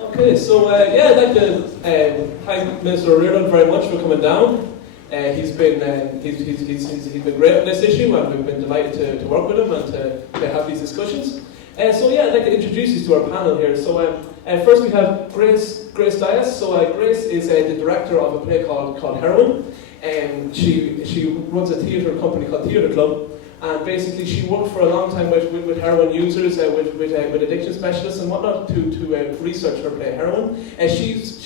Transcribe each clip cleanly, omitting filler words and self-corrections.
Okay, so yeah, I'd like to thank Minister Ó Riordáin very much for coming down. He's been great on this issue, and we've been delighted to work with him and to have these discussions. So yeah, I'd like to introduce you to our panel here. So first we have Grace Dyas. So Grace is the director of a play called Heroin. She runs a theatre company called THEATREclub. And basically, she worked for a long time with heroin users, with addiction specialists and whatnot, to research her play Heroin. She's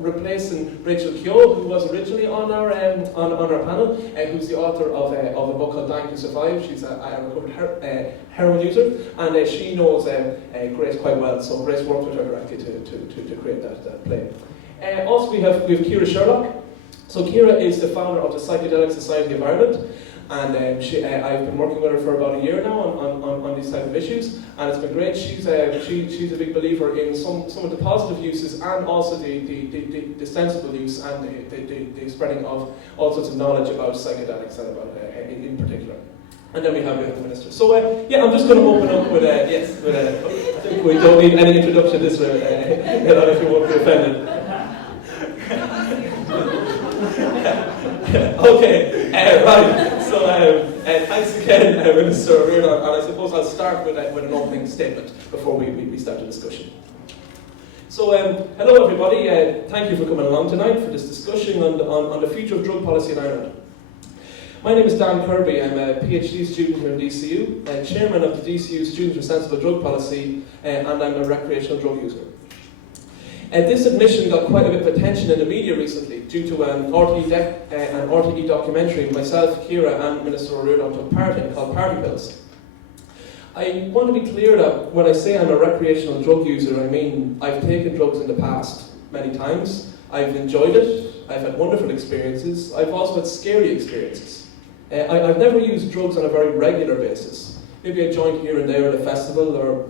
replacing Rachel Keogh, who was originally on our panel, who's the author of a book called Dying to Survive. She's a recovered heroin user, and she knows Grace quite well. So Grace worked with her directly to create that play. Also, we have Ciara Sherlock. So Ciara is the founder of the Psychedelic Society of Ireland. And I've been working with her for about a year now on these type of issues, and it's been great. She's a big believer in some of the positive uses, and also the sensible use, and the spreading of all sorts of knowledge about psychedelics and about in particular. And then we have the minister. So yeah, I'm just going to open up with yes. I think we don't need any introduction this way. If you won't be offended. Okay, right. So thanks again, Minister Ó Riordáin, and I suppose I'll start with an opening statement before we start the discussion. So hello everybody, thank you for coming along tonight for this discussion on the future of drug policy in Ireland. My name is Dan Kirby. I'm a PhD student here in DCU, chairman of the DCU Student Responsible Drug Policy, and I'm a recreational drug user. This admission got quite a bit of attention in the media recently due to an RTE documentary myself, Ciara, and Minister Ó Riordáin took part in called Party Pills. I want to be clear that when I say I'm a recreational drug user, I mean I've taken drugs in the past many times. I've enjoyed it. I've had wonderful experiences. I've also had scary experiences. I've never used drugs on a very regular basis. Maybe a joint here and there at a festival or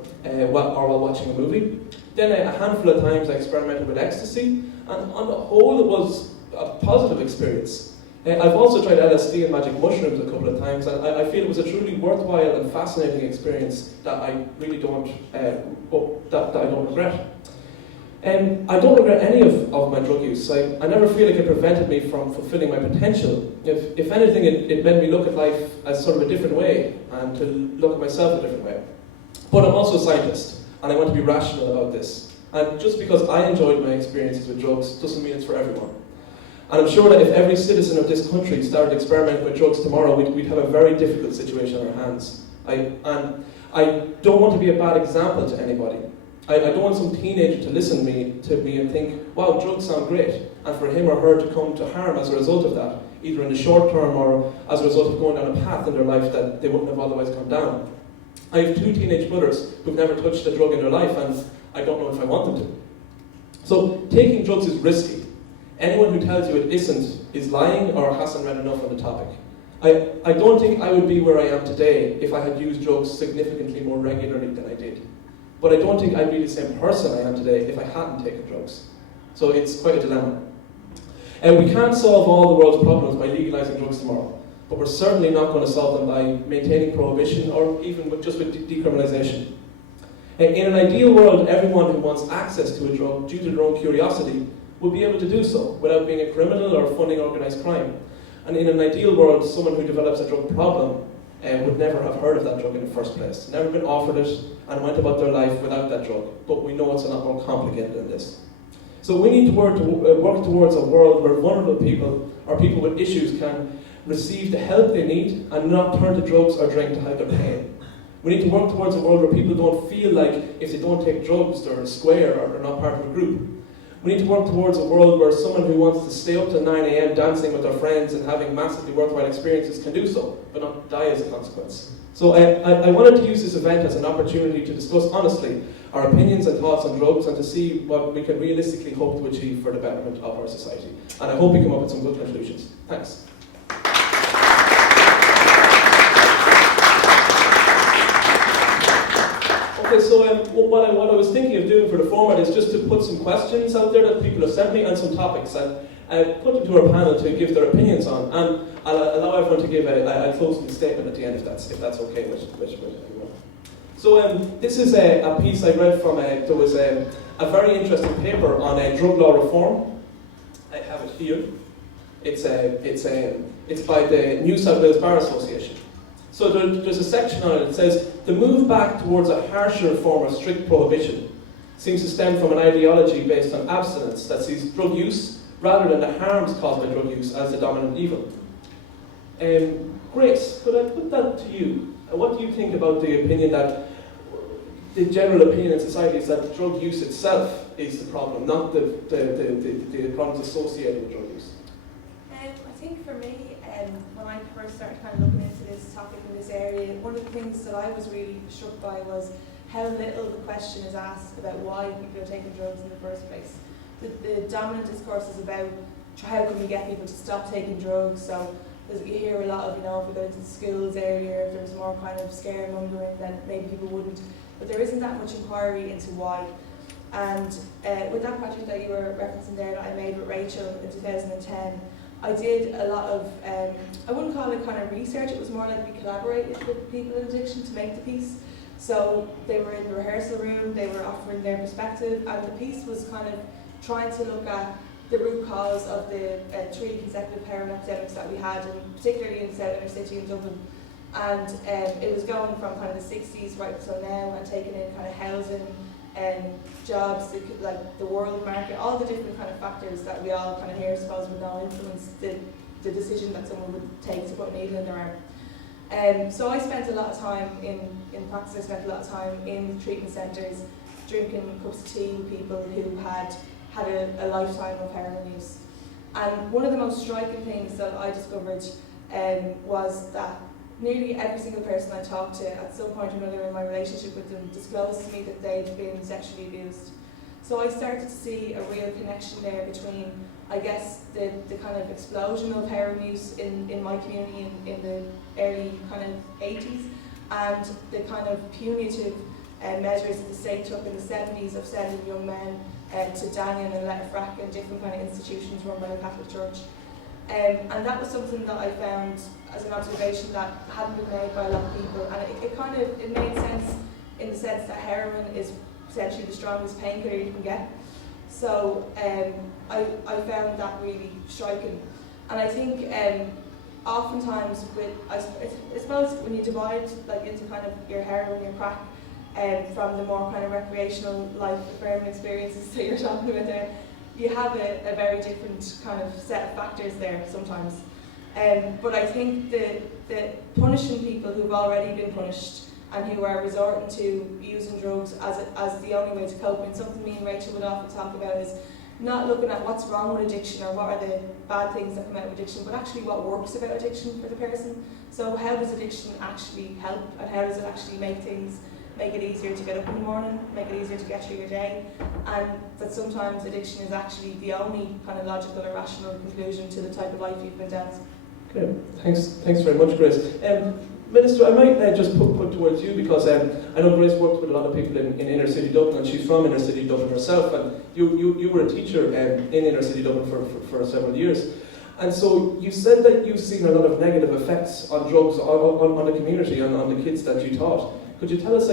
while watching a movie. Then a handful of times I experimented with ecstasy, and on the whole it was a positive experience. I've also tried LSD and magic mushrooms a couple of times, and I feel it was a truly worthwhile and fascinating experience that I really don't, that I don't regret. I don't regret any of my drug use. I never feel like it prevented me from fulfilling my potential. If anything, it made me look at life as sort of a different way, and to look at myself a different way. But I'm also a scientist, and I want to be rational about this. And just because I enjoyed my experiences with drugs doesn't mean it's for everyone. And I'm sure that if every citizen of this country started experimenting with drugs tomorrow, we'd have a very difficult situation on our hands. And I don't want to be a bad example to anybody. I don't want some teenager to listen to me and think, wow, drugs sound great, and for him or her to come to harm as a result of that, either in the short term or as a result of going down a path in their life that they wouldn't have otherwise gone down. I have 2 teenage brothers who've never touched a drug in their life, and I don't know if I want them to. So taking drugs is risky. Anyone who tells you it isn't is lying or hasn't read enough on the topic. I don't think I would be where I am today if I had used drugs significantly more regularly than I did. But I don't think I'd be the same person I am today if I hadn't taken drugs. So it's quite a dilemma. And we can't solve all the world's problems by legalizing drugs tomorrow, but we're certainly not going to solve them by maintaining prohibition or even just with decriminalization. In an ideal world, everyone who wants access to a drug due to their own curiosity will be able to do so without being a criminal or funding organized crime. And in an ideal world, someone who develops a drug problem would never have heard of that drug in the first place, never been offered it, and went about their life without that drug. But we know it's a lot more complicated than this. So we need to work towards a world where vulnerable people or people with issues can receive the help they need and not turn to drugs or drink to hide their pain. We need to work towards a world where people don't feel like if they don't take drugs they're a square or they're not part of a group. We need to work towards a world where someone who wants to stay up till 9 a.m. dancing with their friends and having massively worthwhile experiences can do so, but not die as a consequence. So I wanted to use this event as an opportunity to discuss honestly our opinions and thoughts on drugs and to see what we can realistically hope to achieve for the betterment of our society. And I hope we come up with some good conclusions. Thanks. Okay, so what I was thinking of doing for the format is just to put some questions out there that people have sent me and some topics, and put them to our panel to give their opinions on, and I'll allow everyone to give a closing statement at the end if that's okay with everyone. So this is a piece I read from, there was a very interesting paper on drug law reform. I have it here. It's by the New South Wales Bar Association. So there's a section on it that says, the move back towards a harsher form of strict prohibition seems to stem from an ideology based on abstinence that sees drug use, rather than the harms caused by drug use, as the dominant evil. Grace, could I put that to you? What do you think about the opinion that, the general opinion in society is that drug use itself is the problem, not the problems associated with drug use? I think for me, when I first started kind of looking into this topic in this area, one of the things that I was really struck by was how little the question is asked about why people are taking drugs in the first place. The dominant discourse is about how can we get people to stop taking drugs. So you hear a lot of, if we go into the schools area, if there was more kind of scaremongering, then maybe people wouldn't. But there isn't that much inquiry into why. And with that project that you were referencing there that I made with Rachel in 2010, I did a lot of, I wouldn't call it kind of research, it was more like we collaborated with people in addiction to make the piece. So they were in the rehearsal room, they were offering their perspective, and the piece was kind of trying to look at the root cause of the 3 consecutive heroin epidemics that we had, and particularly in the South Inner City in Dublin. And it was going from kind of the 60s right till now, and taking in kind of housing, jobs, like the world market, all the different kind of factors that we all kind of hear, I suppose, would now influence the decision that someone would take to put a needle in their arm. So I spent a lot of time in practice, I spent a lot of time in treatment centres, drinking cups of tea with people who had a lifetime of heroin use. And one of the most striking things that I discovered was that nearly every single person I talked to at some point or another in my relationship with them disclosed to me that they'd been sexually abused. So I started to see a real connection there between, I guess, the kind of explosion of heroin use in my community in the early kind of 80s, and the kind of punitive measures that the state took in the 70s of sending young men to Danyon and Letterfrack and different kind of institutions run by the Catholic Church. And that was something that I found as an observation that hadn't been made by a lot of people, and it made sense in the sense that heroin is essentially the strongest painkiller you can get. So I found that really striking, and I think oftentimes I suppose when you divide like into kind of your heroin, your crack, from the more kind of recreational life affirming experiences that you're talking about there, you have a very different kind of set of factors there sometimes. But I think that punishing people who've already been punished and who are resorting to using drugs as the only way to cope, and something me and Rachel would often talk about is not looking at what's wrong with addiction or what are the bad things that come out of addiction, but actually what works about addiction for the person. So how does addiction actually help, and how does it actually make it easier to get up in the morning, make it easier to get through your day, and that sometimes addiction is actually the only kind of logical or rational conclusion to the type of life you've been dealt. Okay, thanks very much, Grace. Minister, I might just put towards you, because I know Grace worked with a lot of people in inner city Dublin, and she's from inner city Dublin herself, and you were a teacher in inner city Dublin for several years. And so you said that you've seen a lot of negative effects on drugs on the community, on the kids that you taught. Could you tell us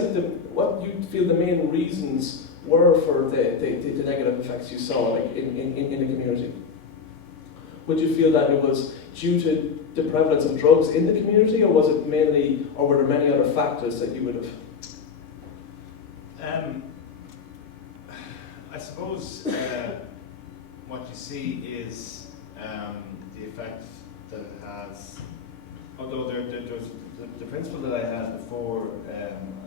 what you feel the main reasons were for the negative effects you saw in the community? Would you feel that it was due to the prevalence of drugs in the community, or was it mainly, or were there many other factors that you would have? I suppose what you see is the effect that it has. Although there's the principal that I had before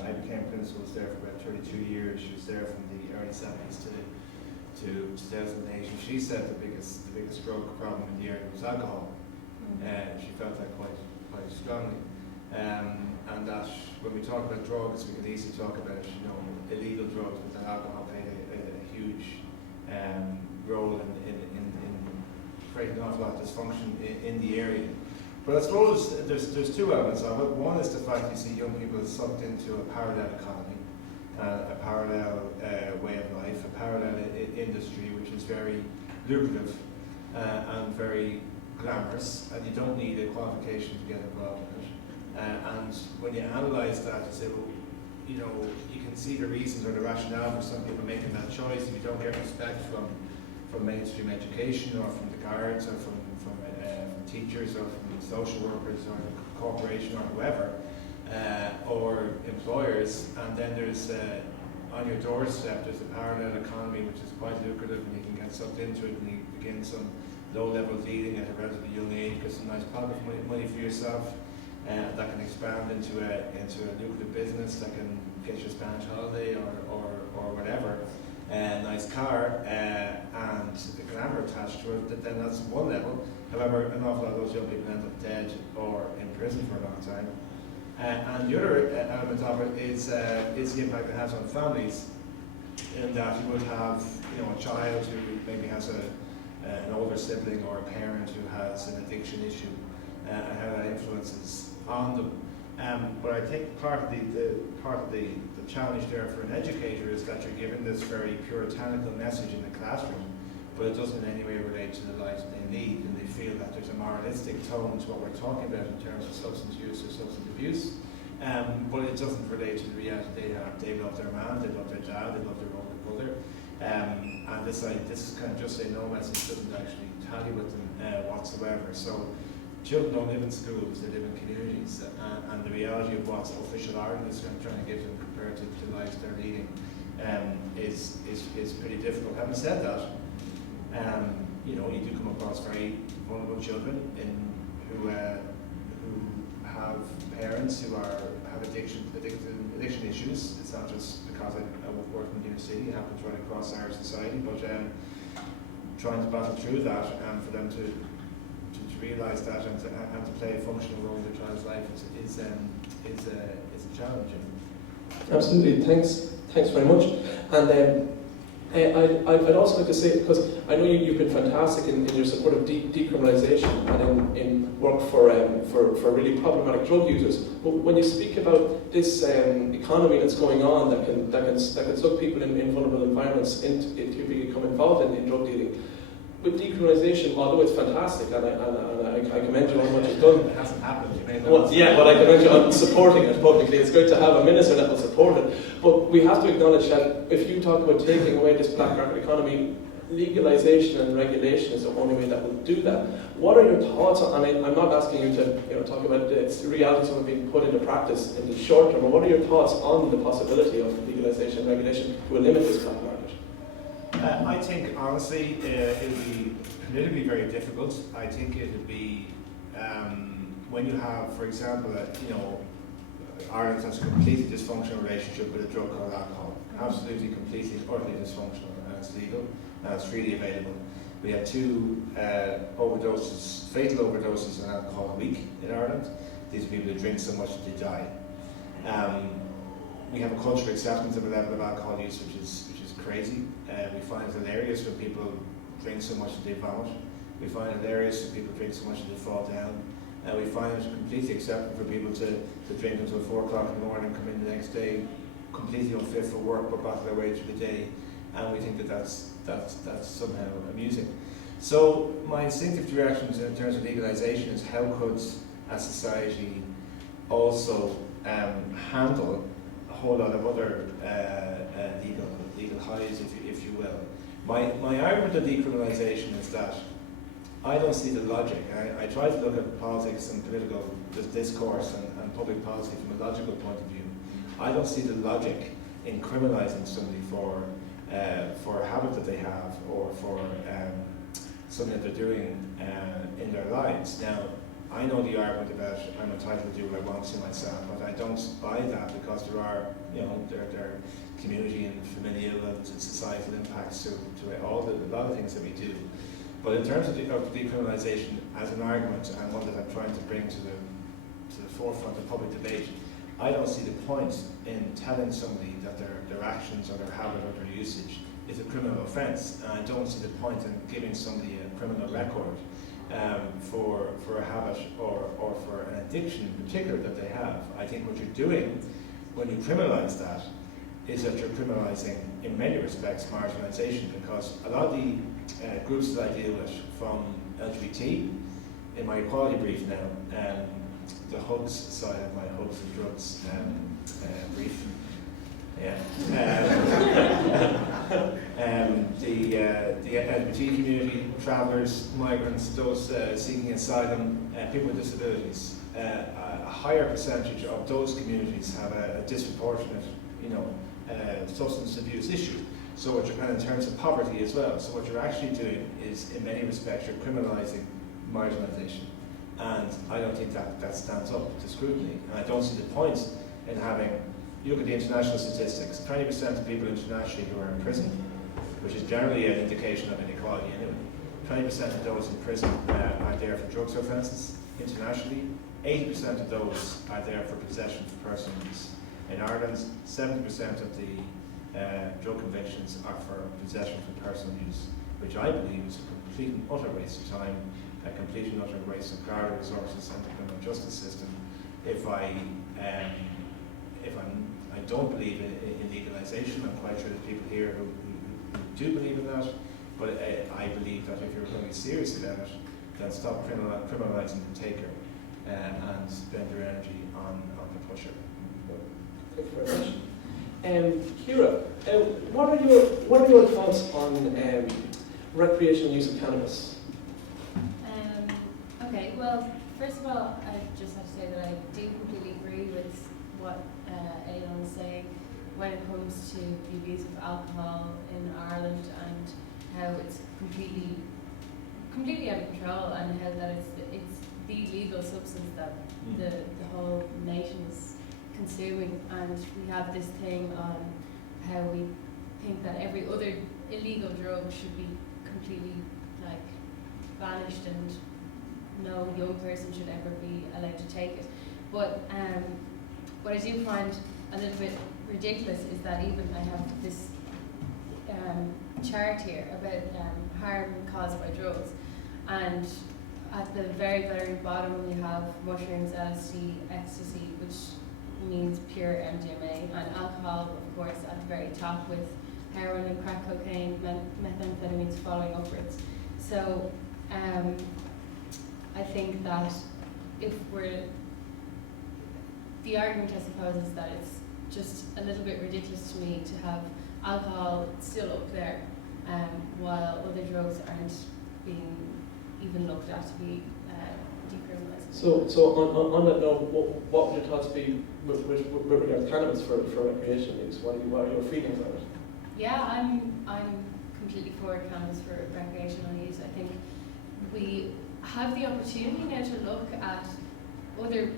I became principal was there for about 32 years. She was there from the early 70s to 2008. And she said the biggest drug problem in the area was alcohol. She felt that quite strongly. And that when we talk about drugs, we can easily talk about illegal drugs, but that alcohol played a huge role in creating an awful lot of dysfunction in the area. But I suppose there's two elements of it. One is the fact you see young people sucked into a parallel economy, a parallel way of life, a parallel industry which is very lucrative and very glamorous, and you don't need a qualification to get involved in it. And when you analyse that, you say, well, you know, you can see the reasons or the rationale for some people making that choice. If you don't get respect from mainstream education or from the guards or from teachers or from social workers or the corporation or whoever, or employers, and then there's on your doorstep there's a parallel economy which is quite lucrative, and you can get sucked into it and you begin some low-level dealing at a relatively young age, get some nice pocket money for yourself, that can expand into a lucrative business that can get you a Spanish holiday or whatever, a nice car, and the glamour attached to it. Then that's one level. However, an awful lot of those young people end up dead or in prison for a long time. And the other element of it is the impact it has on families, in that you would have, you know, a child who maybe has an older sibling or a parent who has an addiction issue, and how that influences on them. But I think part of the challenge there for an educator is that you're given this very puritanical message in the classroom, but it doesn't in any way relate to the lives they lead, and they feel that there's a moralistic tone to what we're talking about in terms of substance use or substance abuse, but it doesn't relate to the reality they have. They love their man, they love their dad, they love their older brother, and this is kind of just say no message doesn't actually tally with them whatsoever. So children don't live in schools, they live in communities, and the reality of what official Ireland is trying to give them compared to the lives they're leading is pretty difficult. Having said that, you know, you do come across very vulnerable children who have parents who have addiction issues. It's not just because I work in the inner city, it happens right across Irish society, but trying to battle through that and for them to realise that and to play a functional role in their child's life is a challenge. Absolutely, thanks very much. And I'd also like to say, because I know you've been fantastic in your support of decriminalisation and in work for really problematic drug users. But when you speak about this economy that's going on that can suck people in vulnerable environments into become involved in drug dealing, with decriminalisation, although it's fantastic, and I commend you on what you've done. It hasn't happened. Well, yeah, but I commend you on supporting it publicly. It's good to have a minister that will support it. But we have to acknowledge that if you talk about taking away this black market economy, legalisation and regulation is the only way that will do that. What are your thoughts on it? I'm not asking you to talk about the realities of it being put into practice in the short term, but what are your thoughts on the possibility of legalisation and regulation to eliminate this black market? I think, honestly, it would be politically very difficult. I think it would be, when you have, for example, Ireland has a completely dysfunctional relationship with a drug called alcohol. Absolutely, completely, utterly dysfunctional, and it's legal, and it's freely available. We have 2 overdoses, fatal overdoses on alcohol a week in Ireland. These people who drink so much that they die. We have a cultural acceptance of a level of alcohol use which is crazy. We find it hilarious when people drink so much that they vomit. We find it hilarious when people drink so much that they fall down. We find it completely acceptable for people to drink until 4 o'clock in the morning, come in the next day completely unfit for work, but battle their way through the day. And we think that that's somehow amusing. So my instinctive reactions in terms of legalisation is how could a society also handle a whole lot of other legal highs, if you will. My argument of decriminalisation is that I don't see the logic. I try to look at politics and political discourse and public policy from a logical point of view. I don't see the logic in criminalising somebody for a habit that they have or for something that they're doing in their lives. Now, I know the argument about I'm entitled to do what I want to myself, but I don't buy that because there are, there are community and familial and societal impacts to a lot of things that we do. But in terms of decriminalisation as an argument, and one that I'm trying to bring to the forefront of public debate, I don't see the point in telling somebody that their actions or their habit or their usage is a criminal offence. And I don't see the point in giving somebody a criminal record for a habit or for an addiction in particular that they have. I think what you're doing when you criminalise that is that you're criminalising, in many respects, marginalisation, because a lot of the groups that I deal with, from LGBT, in my equality brief now, the hugs side of my hugs and drugs brief. Yeah. The LGBT community, travellers, migrants, those seeking asylum, people with disabilities. A higher percentage of those communities have a disproportionate, substance abuse issue. So and in terms of poverty as well. So what you're actually doing is, in many respects, you're criminalising marginalisation. And I don't think that stands up to scrutiny. And I don't see the point in having, you look at the international statistics, 20% of people internationally who are in prison, which is generally an indication of inequality anyway. 20% of those in prison are there for drugs offences internationally. 80% of those are there for possession for personal use. In Ireland, 70% of the drug convictions are for possession for personal use, which I believe is a complete and utter waste of time, a complete and utter waste of guard resources and the criminal justice system. I don't believe in legalisation. I'm quite sure there's people here who do believe in that, but I believe that if you're going to be serious about it, then stop criminalising the taker and spend your energy on the pusher. Thank you very much. Ciara, what are your thoughts on recreational use of cannabis? Okay, well, first of all, I just have to say that I do completely agree with what Aodháin was saying when it comes to the abuse of alcohol in Ireland and how it's completely out of control, and how that it's the legal substance that the whole nation is consuming. And we have this thing on how we think that every other illegal drug should be completely banished, and no young person should ever be allowed to take it. But what I do find a little bit ridiculous is that even I have this chart here about harm caused by drugs, and at the very, very bottom we have mushrooms, LSD, ecstasy, which means pure MDMA, and alcohol, of course, at the very top, with heroin and crack cocaine, methamphetamines following upwards. So I think that the argument, I suppose, is that it's just a little bit ridiculous to me to have alcohol still up there, while other drugs aren't being even looked at to be decriminalised. So on that note, what would your thoughts be with regard to cannabis for recreational use? What are your feelings on it? Yeah, I'm completely for cannabis for recreational use. I think we have the opportunity now to look at other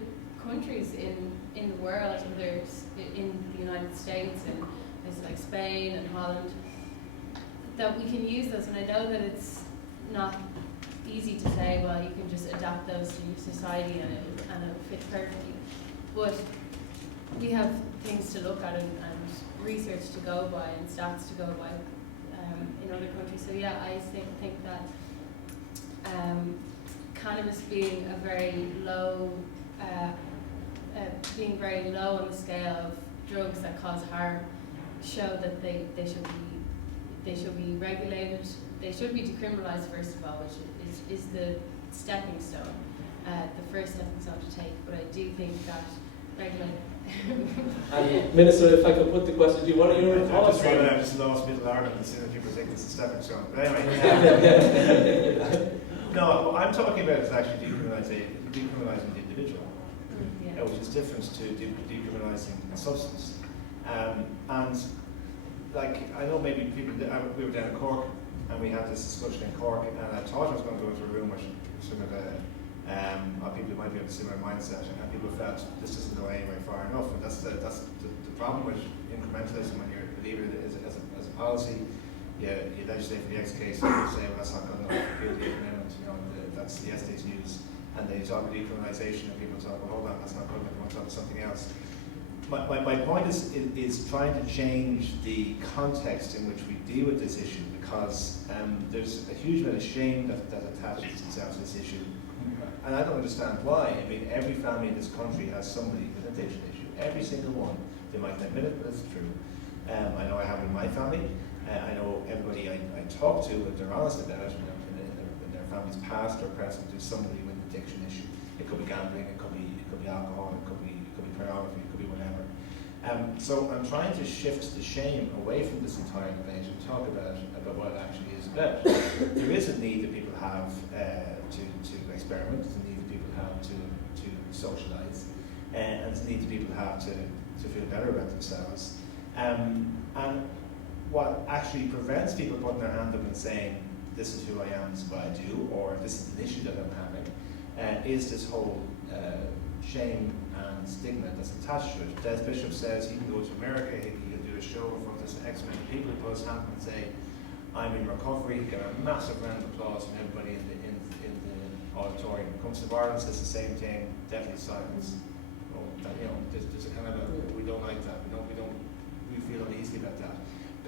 countries in the world, whether it's in the United States and places like Spain and Holland, that we can use those. And I know that it's not easy to say, well, you can just adapt those to your society and it'll fit perfectly. But we have things to look at and research to go by and stats to go by in other countries. So yeah, I think that cannabis being very low on the scale of drugs that cause harm show that they should be regulated. They should be decriminalised first of all, which is the stepping stone, the first stepping stone to take. But I do think that regulating. And Minister, if I could put the question to you, what are your thoughts? I just lost middle argument as soon as people think it's a stepping stone. But anyway, no, what I'm talking about is actually decriminalising the individual, which is different to decriminalising a substance. And I know maybe people, we were down in Cork and we had this discussion in Cork, and I thought I was going to go into a room with some of the people who might be of a similar mindset, and people felt this doesn't go anywhere far enough. And that's the problem with incrementalism. When you believe it as a policy, you legislate for the X case, and you say, well, that's not good enough to repeal the amendment. That's the yesterday's news. And they talk about decriminalisation, and people talk, well, hold on, that's not good enough, we want to talk about something else. My point is trying to change the context in which we deal with this issue, because there's a huge amount of shame that attaches itself to this issue. And I don't understand why. I mean, every family in this country has somebody with an addiction issue. Every single one. They might not admit it, but it's true. I know I have it in my family. I know everybody I talk to, if they're honest about it, in their family's past or present, there's somebody with an addiction issue. It could be gambling, it could be be alcohol, it could be pornography, it could be whatever. So I'm trying to shift the shame away from this entire debate and talk about what it actually is about. There is a need that people have to experiment, there's a need that people have to socialise, and there's a need that people have to feel better about themselves. And what actually prevents people putting their hand up and saying, this is who I am, this is what I do, or this is an issue that I'm having, is this whole shame and stigma that's attached to it. Des Bishop says he can go to America, he can do a show in front of X amount of people, he put his hand up and say, I'm in recovery, he get a massive round of applause from everybody in the auditorium. Comes to Ireland, says the same thing, definitely silence. There's a kind of we don't like that, we feel uneasy about that.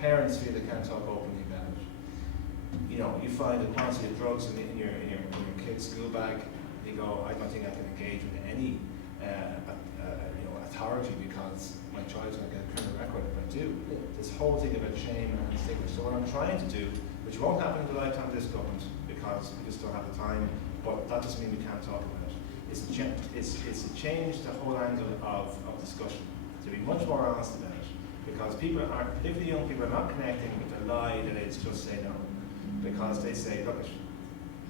Parents feel they can't talk openly about it. You find the quantity of drugs in your kid's school bag, you go, I don't think I can engage with any authority because my child's going to get a criminal record if I do. Yeah. This whole thing about shame and stigma. So what I'm trying to do, which won't happen in the lifetime of this government because we just don't have the time, but that doesn't mean we can't talk about it, is to change the whole angle of discussion, to be much more honest about it, because people are, particularly young people, are not connecting with the lie that it's just say no, because they say, look,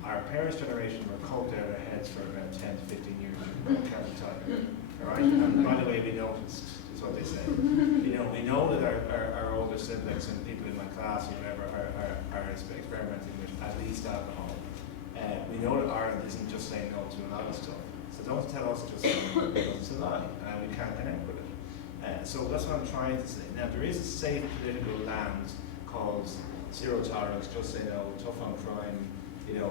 our parents' generation were coked out of their heads for about 10 to 15 years, can't retire, all right? And by the way, we noticed, is what they say. We know that our older siblings and people in my class or whatever are experimenting with at least alcohol. We know that Ireland isn't just saying no to a lot of stuff. So don't tell us just no, because it's a lie, and we can't connect with it. So that's what I'm trying to say. Now, there is a safe political land called zero tolerance, just say no, tough on crime,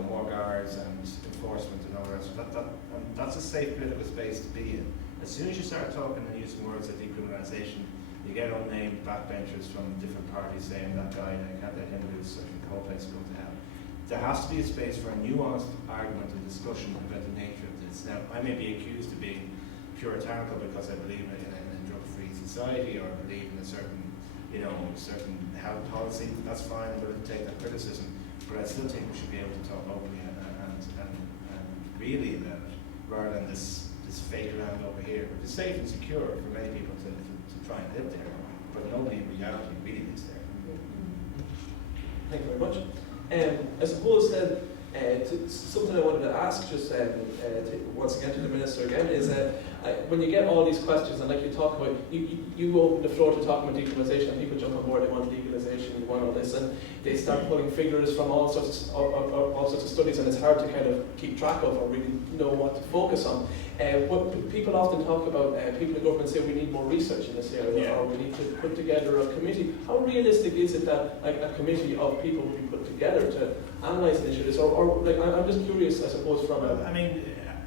more guards and enforcement and all the rest. And that's a safe political space to be in. As soon as you start talking and using words like decriminalisation, you get unnamed backbenchers from different parties saying that guy, I can't let him loose, I think the whole place is going to hell. There has to be a space for a nuanced argument and discussion about the nature of this. Now, I may be accused of being puritanical because I believe in a drug-free society or believe in a certain health policy. That's fine, I'm willing to take that criticism. But I still think we should be able to talk openly and really about it, rather than this fake land over here, which is safe and secure for many people to try and live there, but nobody in reality really lives there. Thank you very much. I suppose then, something I wanted to ask just once again to the Minister again is when you get all these questions and like you talk about, you open the floor to talk about decriminalisation and people jump on board, they want legalisation, they want all this, and they start pulling figures from all sorts of studies, and it's hard to kind of keep track of or really know what to focus on. What people often talk about, people in government say we need more research in this area, or we need to put together a committee. How realistic is it that a committee of people will be put together to analyse an issue like this? Or I'm just curious, I suppose, from I mean,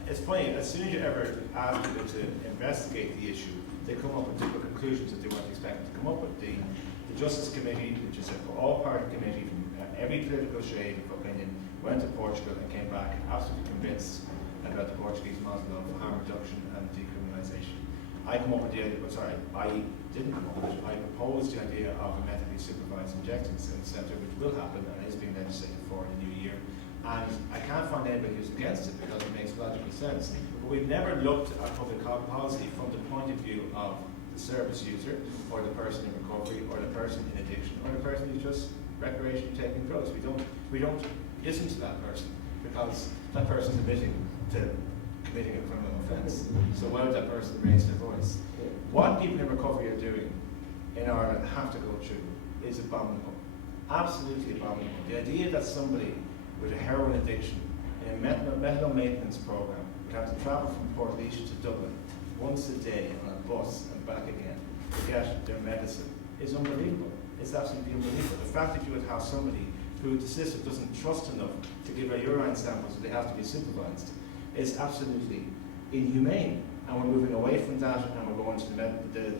it's funny, as soon as you ever ask people to investigate the issue, they come up with different conclusions that they weren't expecting to come up with. The Justice Committee, which is an all-party committee from every political shade of opinion, went to Portugal and came back absolutely convinced about the Portuguese model of harm reduction and decriminalisation. I come up with the idea, I didn't come up with it, I proposed the idea of a medically supervised injections in the centre, which will happen and is being legislated for in the new year. And I can't find anybody who's against it because it makes logical sense. But we've never looked at public policy from the point of view of the service user, or the person in recovery, or the person in addiction, or the person who's just recreationally taking drugs. We don't listen to that person because that person's admitting to committing a criminal offence. So why would that person raise their voice? What people in recovery are doing in Ireland have to go through is abominable. Absolutely abominable. The idea that somebody with a heroin addiction in a methadone maintenance program would have to travel from Portlaoise to Dublin once a day on a bus and back again to get their medicine is unbelievable. It's absolutely unbelievable. The fact that you would have somebody who the system doesn't trust enough to give a urine sample so they have to be supervised is absolutely inhumane. And we're moving away from that and we're going to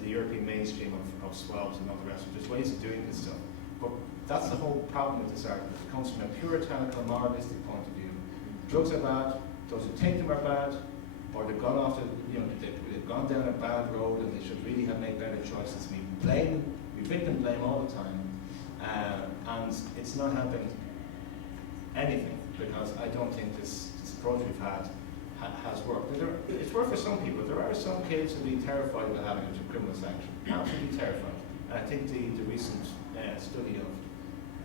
the European mainstream of swabs and all the rest. There's ways of doing this stuff. But that's the whole problem with this argument. It comes from a puritanical, moralistic point of view. Drugs are bad, those who take them are bad, or they've gone off they've gone down a bad road and they should really have made better choices. We victim blame all the time, and it's not helping anything, because I don't think this approach we've had has worked. It's worked for some people. There are some kids who be terrified of having a criminal sanction, absolutely terrified. And I think the recent study of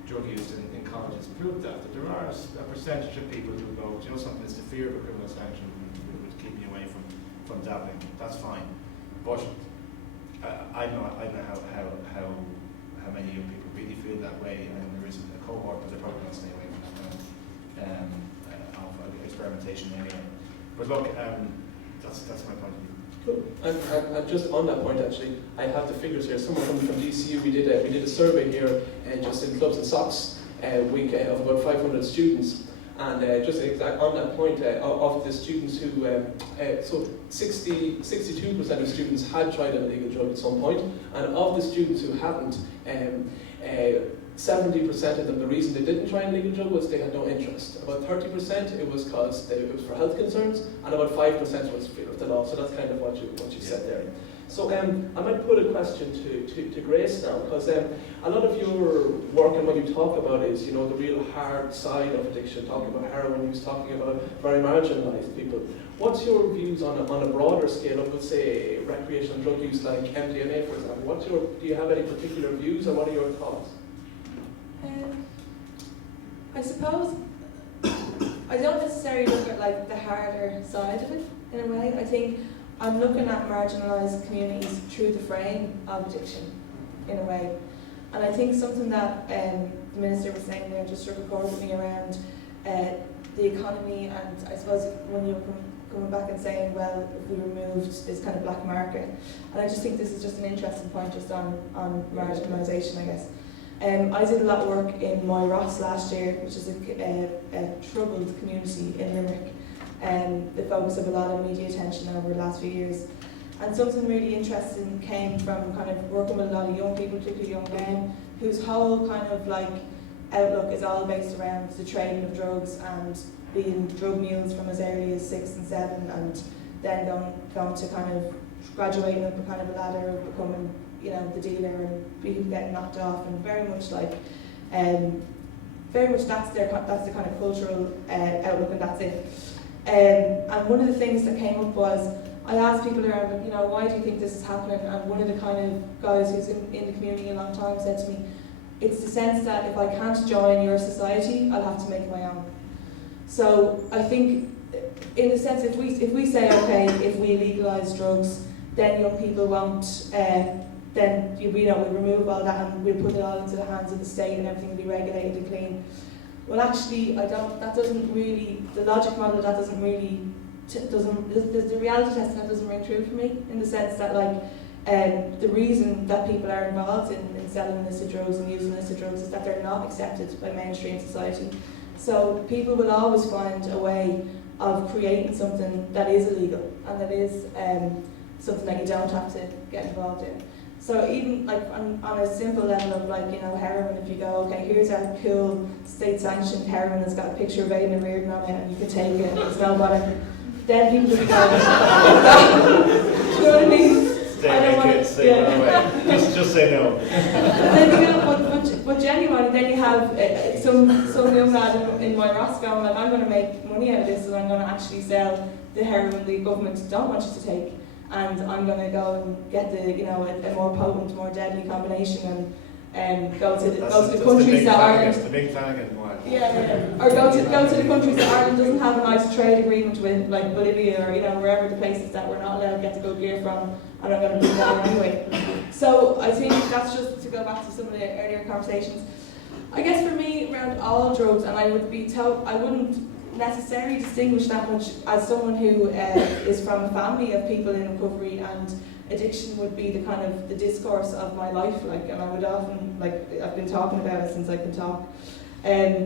drug use in colleges proved that there are a percentage of people who go, you know something, it's the fear of a criminal sanction would keep me away from dabbling. That's fine. But I know how many young people really feel that way, and there is a cohort, but they're probably going to stay away from of experimentation anyway. But look, that's my point of view. Cool. And just on that point, actually, I have the figures here. Someone from DCU, we did a survey here just in clubs and socks week of about 500 students, and just on that point of the students who, so 62% of students had tried an illegal drug at some point, and of the students who hadn't, 70% of them, the reason they didn't try an illegal drug was they had no interest. About 30% it was because it was for health concerns, and about 5% was fear of the law. So that's kind of what you said there. So I might put a question to Grace now, because a lot of your work and what you talk about is, you know, the real hard side of addiction, talking about heroin use, talking about very marginalised people. What's your views on a broader scale of, let's say, recreational drug use like MDMA, for example? Do you have any particular views, or what are your thoughts? I suppose I don't necessarily look at like the harder side of it in a way. I think I'm looking at marginalised communities through the frame of addiction in a way. And I think something that the Minister was saying there just struck a chord with me around the economy, and I suppose when you're coming back and saying, well, if we removed this kind of black market, and I just think this is just an interesting point just on marginalisation, I guess. I did a lot of work in Moyross last year, which is a troubled community in Limerick, the focus of a lot of media attention over the last few years. And something really interesting came from kind of working with a lot of young people, particularly young men, whose whole kind of like outlook is all based around the trading of drugs and being drug mules from as early as 6 and 7, and then going to kind of graduating up a kind of a ladder of becoming, you know, the dealer and people getting knocked off, and very much that's the kind of cultural outlook, and that's it. And one of the things that came up was, I asked people around, you know, why do you think this is happening? And one of the kind of guys who's in the community a long time said to me, it's the sense that if I can't join your society, I'll have to make my own. So I think, in the sense, if we say, okay, if we legalise drugs, then young people won't, then we remove all that and we'll put it all into the hands of the state and everything will be regulated and clean. Well, actually, the logic model of that doesn't really, the reality test of that doesn't ring true for me, in the sense that, like, the reason that people are involved in selling illicit drugs and using illicit drugs is that they're not accepted by mainstream society. So people will always find a way of creating something that is illegal and that is something that you don't have to get involved in. So even like on a simple level of, like, you know, heroin, if you go, okay, here's our cool state-sanctioned heroin that's got a picture of Aidan and Reardon on it and you can take it, it's no bother. Then people will be going, do you know what I mean? Stay away, kids, stay away. Just say no. But genuinely, then you have some young lad in Moyross going, like, I'm going to make money out of this, and I'm going to actually sell the heroin the government don't want you to take, and I'm going to go and get a more potent, more deadly combination, and go to the countries that Ireland. The big flag in Moyross. Yeah. Or go to the countries that Ireland doesn't have a nice trade agreement with, like Bolivia, or wherever the places that we're not allowed to get the good gear from, and I'm going to bring that anyway. So I think that's just to go back to some of the earlier conversations. I guess for me, around all drugs, and I wouldn't necessarily distinguish that much as someone who is from a family of people in recovery, and addiction would be the kind of the discourse of my life, like, and I would often, like, I've been talking about it since I can talk.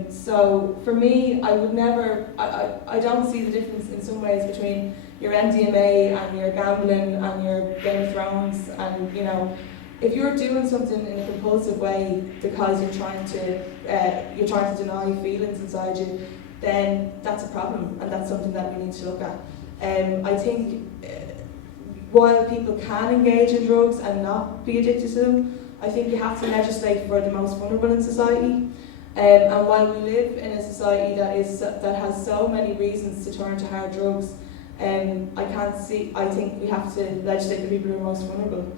So for me, I would never, I don't see the difference in some ways between your MDMA and your gambling and your Game of Thrones, and, you know, if you're doing something in a compulsive way because you're trying to deny feelings inside you, then that's a problem, and that's something that we need to look at. I think while people can engage in drugs and not be addicted to them, I think you have to legislate for the most vulnerable in society. And while we live in a society that has so many reasons to turn to hard drugs, I think we have to legislate the people who are most vulnerable.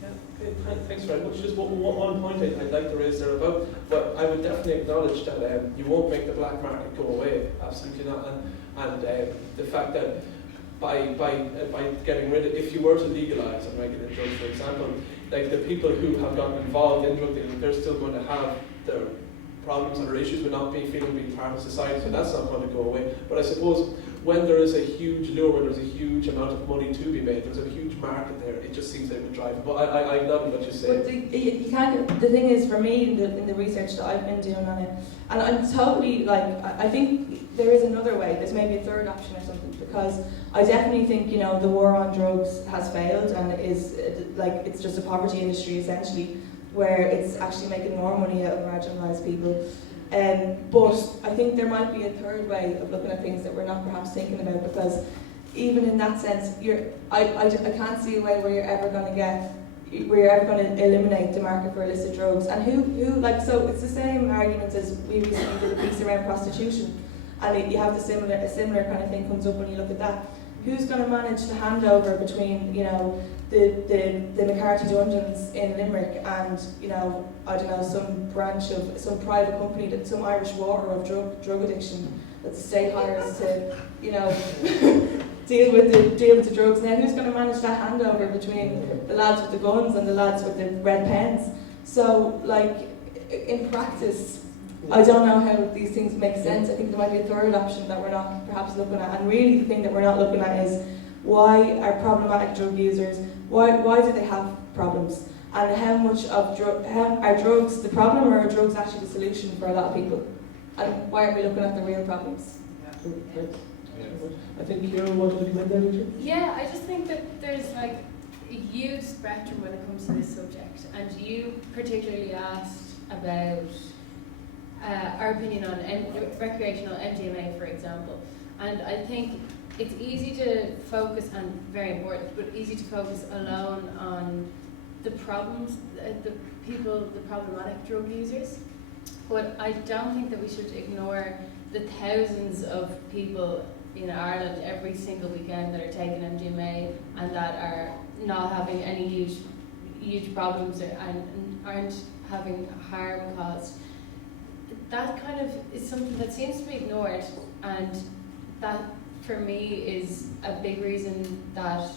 Yeah, okay, thanks very much. Just one point I'd like to raise there about, but I would definitely acknowledge that you won't make the black market go away, absolutely not, and the fact that by getting rid of, if you were to legalise and regulate drugs, for example, like the people who have gotten involved in drug dealing, they're still going to have their problems and their issues with not feeling being part of society, so that's not going to go away. But I suppose when there is a huge lure, when there's a huge amount of money to be made, there's a huge market there, it just seems like it would drive it. But I love what you say. But you can't, the thing is, for me, in the research that I've been doing on it, and I'm totally, like, I think there is another way, there's maybe a third option or something, because I definitely think, you know, the war on drugs has failed, and is, like, it's just a poverty industry, essentially, where it's actually making more money out of marginalised people. But I think there might be a third way of looking at things that we're not perhaps thinking about, because even in that sense, I can't see a way where you're ever going to eliminate the market for illicit drugs. And who like, so it's the same argument as we recently did a piece around prostitution, and you have a similar kind of thing comes up when you look at that. Who's going to manage the handover between, you know, the McCarthy dungeons in Limerick and, you know, I don't know, some branch of some private company, that some Irish water of drug addiction that the state hires to, you know, deal with the drugs. Now, who's going to manage that handover between the lads with the guns and the lads with the red pens? So, like, in practice, I don't know how these things make sense. I think there might be a third option that we're not perhaps looking at. And really the thing that we're not looking at is, why are problematic drug users, why do they have problems? And how much of are drugs the problem, or are drugs actually the solution for a lot of people? And why aren't we looking at the real problems? Yeah. I think Ciara wanted to come in there, did you? Yeah, I just think that there's like a huge spectrum when it comes to this subject, and you particularly asked about our opinion on recreational MDMA, for example. And I think it's easy to focus, and very important, but easy to focus alone on the problems, the problematic drug users. But I don't think that we should ignore the thousands of people in Ireland every single weekend that are taking MDMA and that are not having any huge problems and aren't having harm caused. That kind of is something that seems to be ignored, and that for me is a big reason that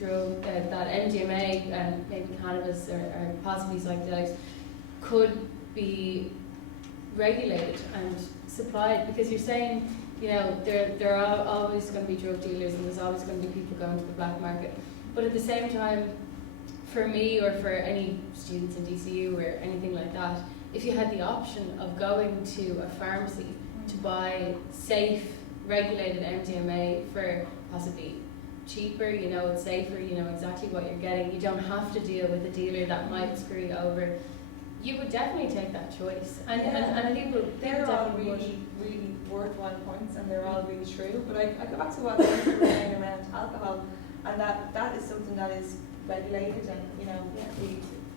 that MDMA and maybe cannabis or possibly psychedelics could be regulated and supplied, because you're saying, you know, there are always going to be drug dealers and there's always going to be people going to the black market. But at the same time, for me or for any students in DCU or anything like that, if you had the option of going to a pharmacy to buy safe, regulated MDMA for possibly cheaper, you know, it's safer, you know exactly what you're getting, you don't have to deal with a dealer that might screw you over, you would definitely take that choice. And they're all really worthwhile points, and they're all really true. But I go back to what you were saying around alcohol, and that is something that is regulated, and, you know,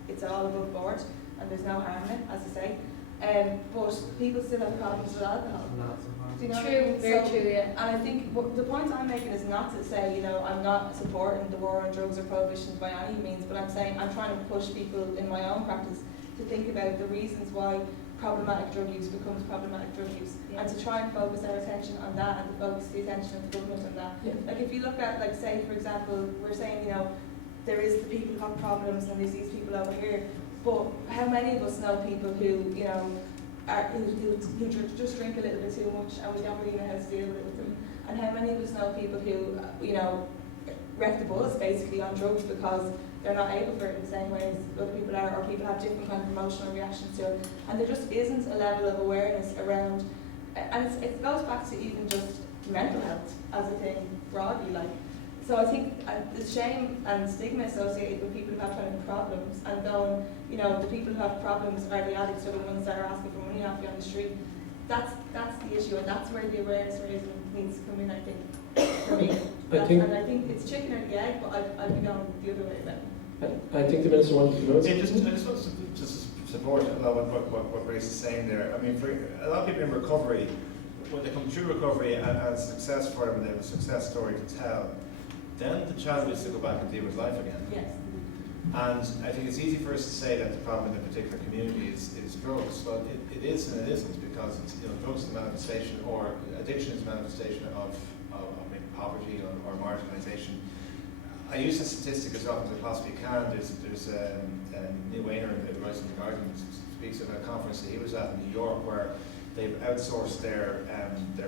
it's all above board, and there's no harm in it, as I say. But people still have problems with alcohol. Do you know true, what I mean? very true, yeah. And I think the point I'm making is not to say, you know, I'm not supporting the war on drugs or prohibition by any means, but I'm saying I'm trying to push people in my own practice to think about the reasons why problematic drug use becomes problematic drug use, and to try and focus our attention on that, and to focus the attention of the government on that. Yeah. Like, if you look at, like, say, for example, we're saying, you know, there is the people who have problems and there's these people over here, but how many of us know people who, you know, who just drink a little bit too much and we don't really know how to deal with them? And how many of us know people who, you know, wreck the buzz basically on drugs because they're not able for it in the same way as other people are, or people have different kind of emotional reactions to it, and there just isn't a level of awareness around, and it goes back to even just mental health as a thing broadly, like. So I think the shame and stigma associated with people who have kind of problems, and going, you know, the people who have problems are the addicts, or the ones that are asking for money off you on the street. That's the issue, and that's where the awareness raising needs to come in, I think, for me. And I think it's chicken or the egg, but I'd be going the other way about it. I think the Minister wanted to go. I just want to support a lot of what Grace is saying there. I mean, for a lot of people in recovery, when they come through recovery and success for them, they have a success story to tell, then the child is to go back and deal with life again. Yes. And I think it's easy for us to say that the problem in a particular community is drugs. Well, it is and it isn't, because it's, drugs is a manifestation, or addiction is a manifestation of maybe poverty or marginalisation. I use the statistic as often as I possibly can. There's Neil Wayner in the Rise in the Garden speaks of a conference that he was at in New York, where they've outsourced their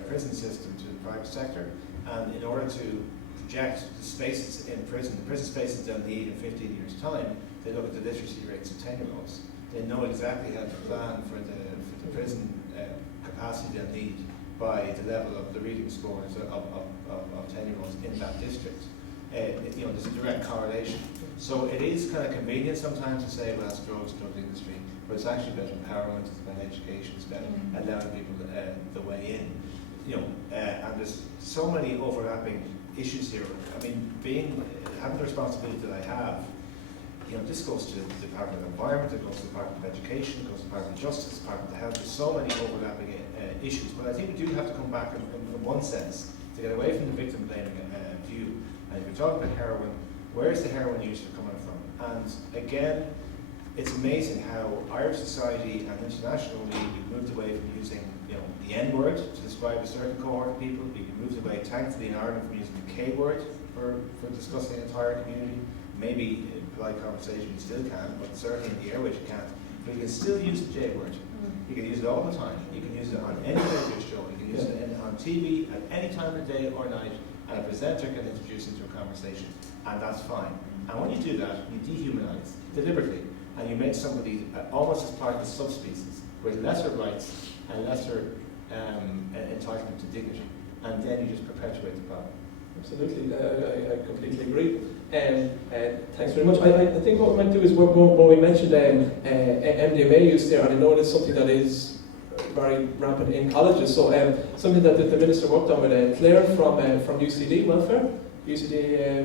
prison system to the private sector, and in order to project the spaces in prison, the prison spaces they'll need in 15 years' time, they look at the literacy rates of 10-year-olds. They know exactly how to plan for the prison capacity they'll need by the level of the reading scores of 10-year-olds in that district. There's a direct correlation. So it is kind of convenient sometimes to say, well, that's drug industry, but it's actually about empowerment, it's about education, it's about allowing people the way in. And there's so many overlapping issues here. I mean, having the responsibility that I have, this goes to the Department of Environment, it goes to the Department of Education, it goes to the Department of Justice, the Department of Health. There's so many overlapping issues, but I think we do have to come back in one sense to get away from the victim blaming view. And if you're talking about heroin, where is the heroin user coming from? And again, it's amazing how Irish society and internationally we've moved away from using the N-word to describe a certain cohort of people. We've moved away, thankfully, in Ireland from using the K-word for discussing the entire community. Maybe in polite conversation you still can, but certainly in the airways you can't. But you can still use the J-word. You can use it all the time. You can use it on any radio show. You can use it on TV at any time of day or night, and a presenter can introduce into a conversation, and that's fine. And when you do that, you dehumanize deliberately, and you make somebody almost as part of the subspecies with lesser rights and lesser entitlement to dignity, and then you just perpetuate the problem. Absolutely, I completely agree. Thanks very much. I think what we might do is when we mentioned MDMA use there, and I know it's something that is very rampant in colleges. So something that the Minister worked on with Claire from UCD Welfare,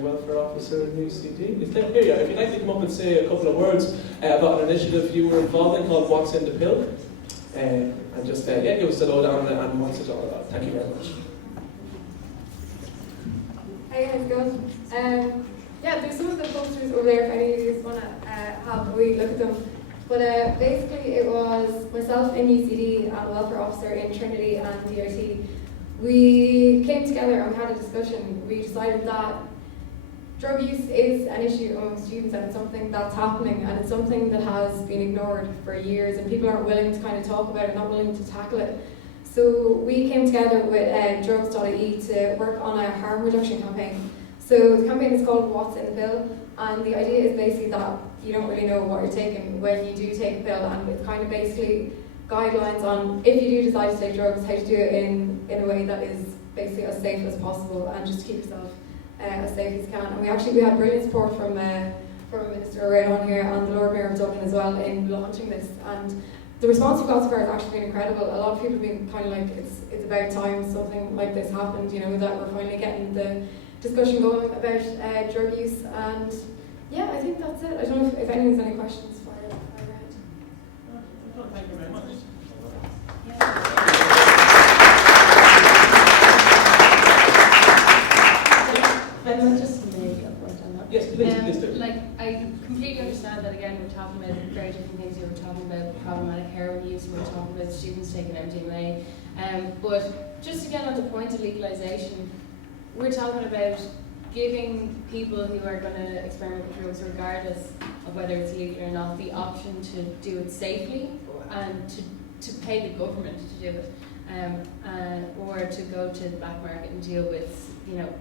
Welfare Officer in UCD. Is Claire here? Yeah. If you'd like to come up and say a couple of words about an initiative you were involved in called What's in the Pill, and just give us a lowdown on what's it all about. Thank you very much. Hey, how's it going? There's some of the posters over there if any of you want to have a wee look at them. But basically it was myself in UCD and a welfare officer in Trinity and DRT. We came together and we had a discussion. We decided that drug use is an issue among students, and it's something that's happening, and it's something that has been ignored for years, and people aren't willing to kind of talk about it, not willing to tackle it. So we came together with drugs.ie to work on a harm reduction campaign. So the campaign is called What's in the Pill, and the idea is basically that you don't really know what you're taking when you do take a pill, and it's kind of basically guidelines on if you do decide to take drugs, how to do it in a way that is basically as safe as possible, and just keep yourself as safe as you can. And we had brilliant support from Minister Aodháin here and the Lord Mayor of Dublin as well in launching this. And the response we got so far has actually been incredible. A lot of people have been kind of like, it's about time something like this happened, that we're finally getting the discussion going about drug use. And yeah, I think that's it. I don't know if anyone has any questions for Red. Thank you very much. Yes, please do. I completely understand that. Again, we're talking about very different things here. We're talking about problematic heroin use, we're talking about students taking MDMA. But just to get on the point of legalisation, we're talking about giving people who are going to experiment with drugs, regardless of whether it's legal or not, the option to do it safely and to pay the government to do it, or to go to the black market and deal with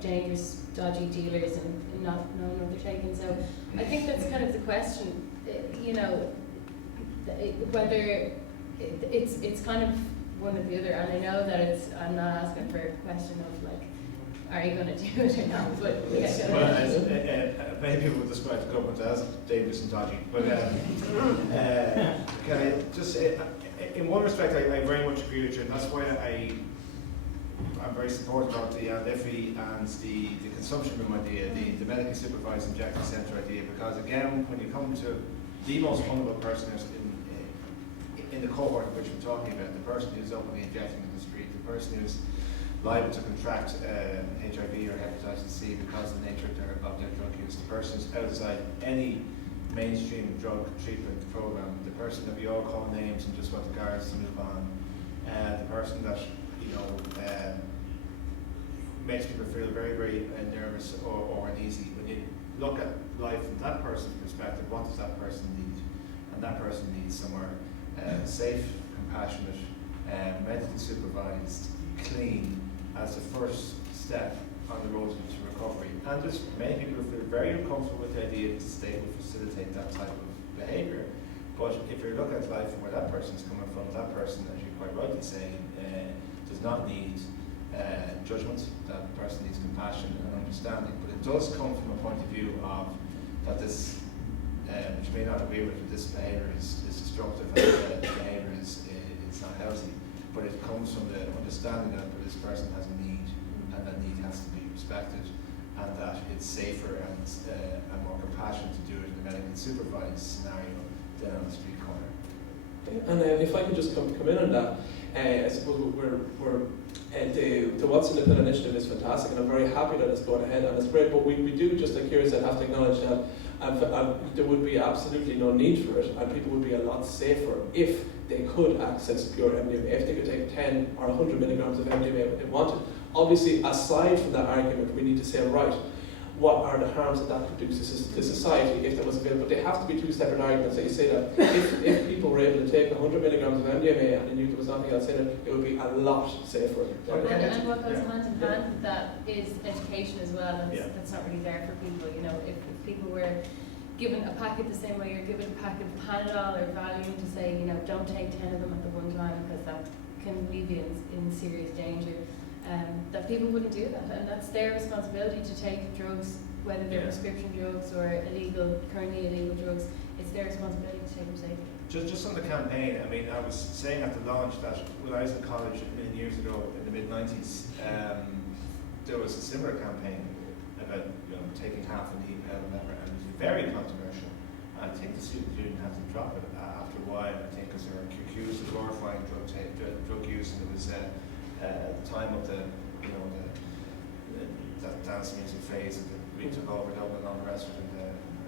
dangerous, dodgy dealers and not knowing what they're taking. So I think that's kind of the question, whether it's kind of one or the other. And I know that I'm not asking for a question of are you going to do it or not? But yes. Many people would describe the government as dangerous and dodgy. But can I just say, in one respect, I very much agree with you, and that's why I'm very supportive of the LFE and the consumption room idea, the medically supervised injection centre idea, because again, when you come to the most vulnerable person in the cohort of which we're talking about, the person who's openly injecting in the street, the person who's liable to contract HIV or hepatitis C because of the nature of their drug use, the person who's outside any mainstream drug treatment program, the person that we all call names and just want the guards to move on, the person that makes people feel very, very nervous or uneasy. When you look at life from that person's perspective, what does that person need? And that person needs somewhere safe, compassionate, medically supervised, clean, as the first step on the road to recovery. And just many people feel very uncomfortable with the idea that the state will facilitate that type of behaviour. But if you look at life from where that person's coming from, that person, as you're quite rightly saying, does not need judgment. That person needs compassion and understanding. But it does come from a point of view of that this, which you may not agree with, this behaviour is destructive and behaviour is not healthy. But it comes from the understanding that this person has a need, and that need has to be respected, and that it's safer and more compassionate to do it in a medically supervised scenario than on the street corner. And if I could just come in on that, I suppose the What's in the Pill initiative is fantastic, and I'm very happy that it's going ahead and it's great. But we do, just like Ciara said, have to acknowledge that there would be absolutely no need for it, and people would be a lot safer if they could access pure MDMA, if they could take 10 or 100 milligrams of MDMA if they wanted. Obviously, aside from that argument, we need to say, right, what are the harms that could do to society if that was available? But they have to be two separate arguments. So you say that if people were able to take 100 milligrams of MDMA and they knew there was nothing else in it, it would be a lot safer. And what goes hand in hand with that is education as well, and that's not really there for people. You know, if people were given a packet the same way you're given a packet of Panadol or Valium to say, you know, don't take 10 of them at the one time because that can leave you in serious danger. That people wouldn't do that, and that's their responsibility to take drugs, whether they're prescription drugs or currently illegal drugs. It's their responsibility to take them safely. Just on the campaign, I mean, I was saying at the launch that when I was in college many years ago, in the mid-90s, there was a similar campaign about taking half an e-pill and whatever, and it was very controversial. I think the student union had to drop it after a while, I think, because they were accused of glorifying drug use, and it was at the time of that dance music phase that we took over Dublin and all the rest of it.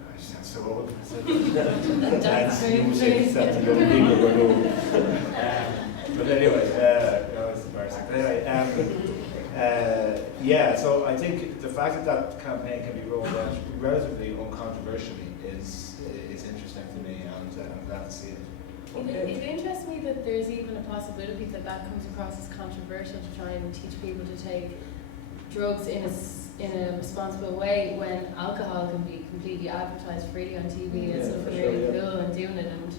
I just sound so old. Dance music that the young people were doing. But anyway, it's embarrassing. But anyway, so I think the fact that campaign can be rolled out relatively uncontroversially is interesting to me, and I'm glad to see it. It interests me that there's even a possibility that comes across as controversial to try and teach people to take drugs in a responsible way when alcohol can be completely advertised freely on TV as something really cool and doing it. And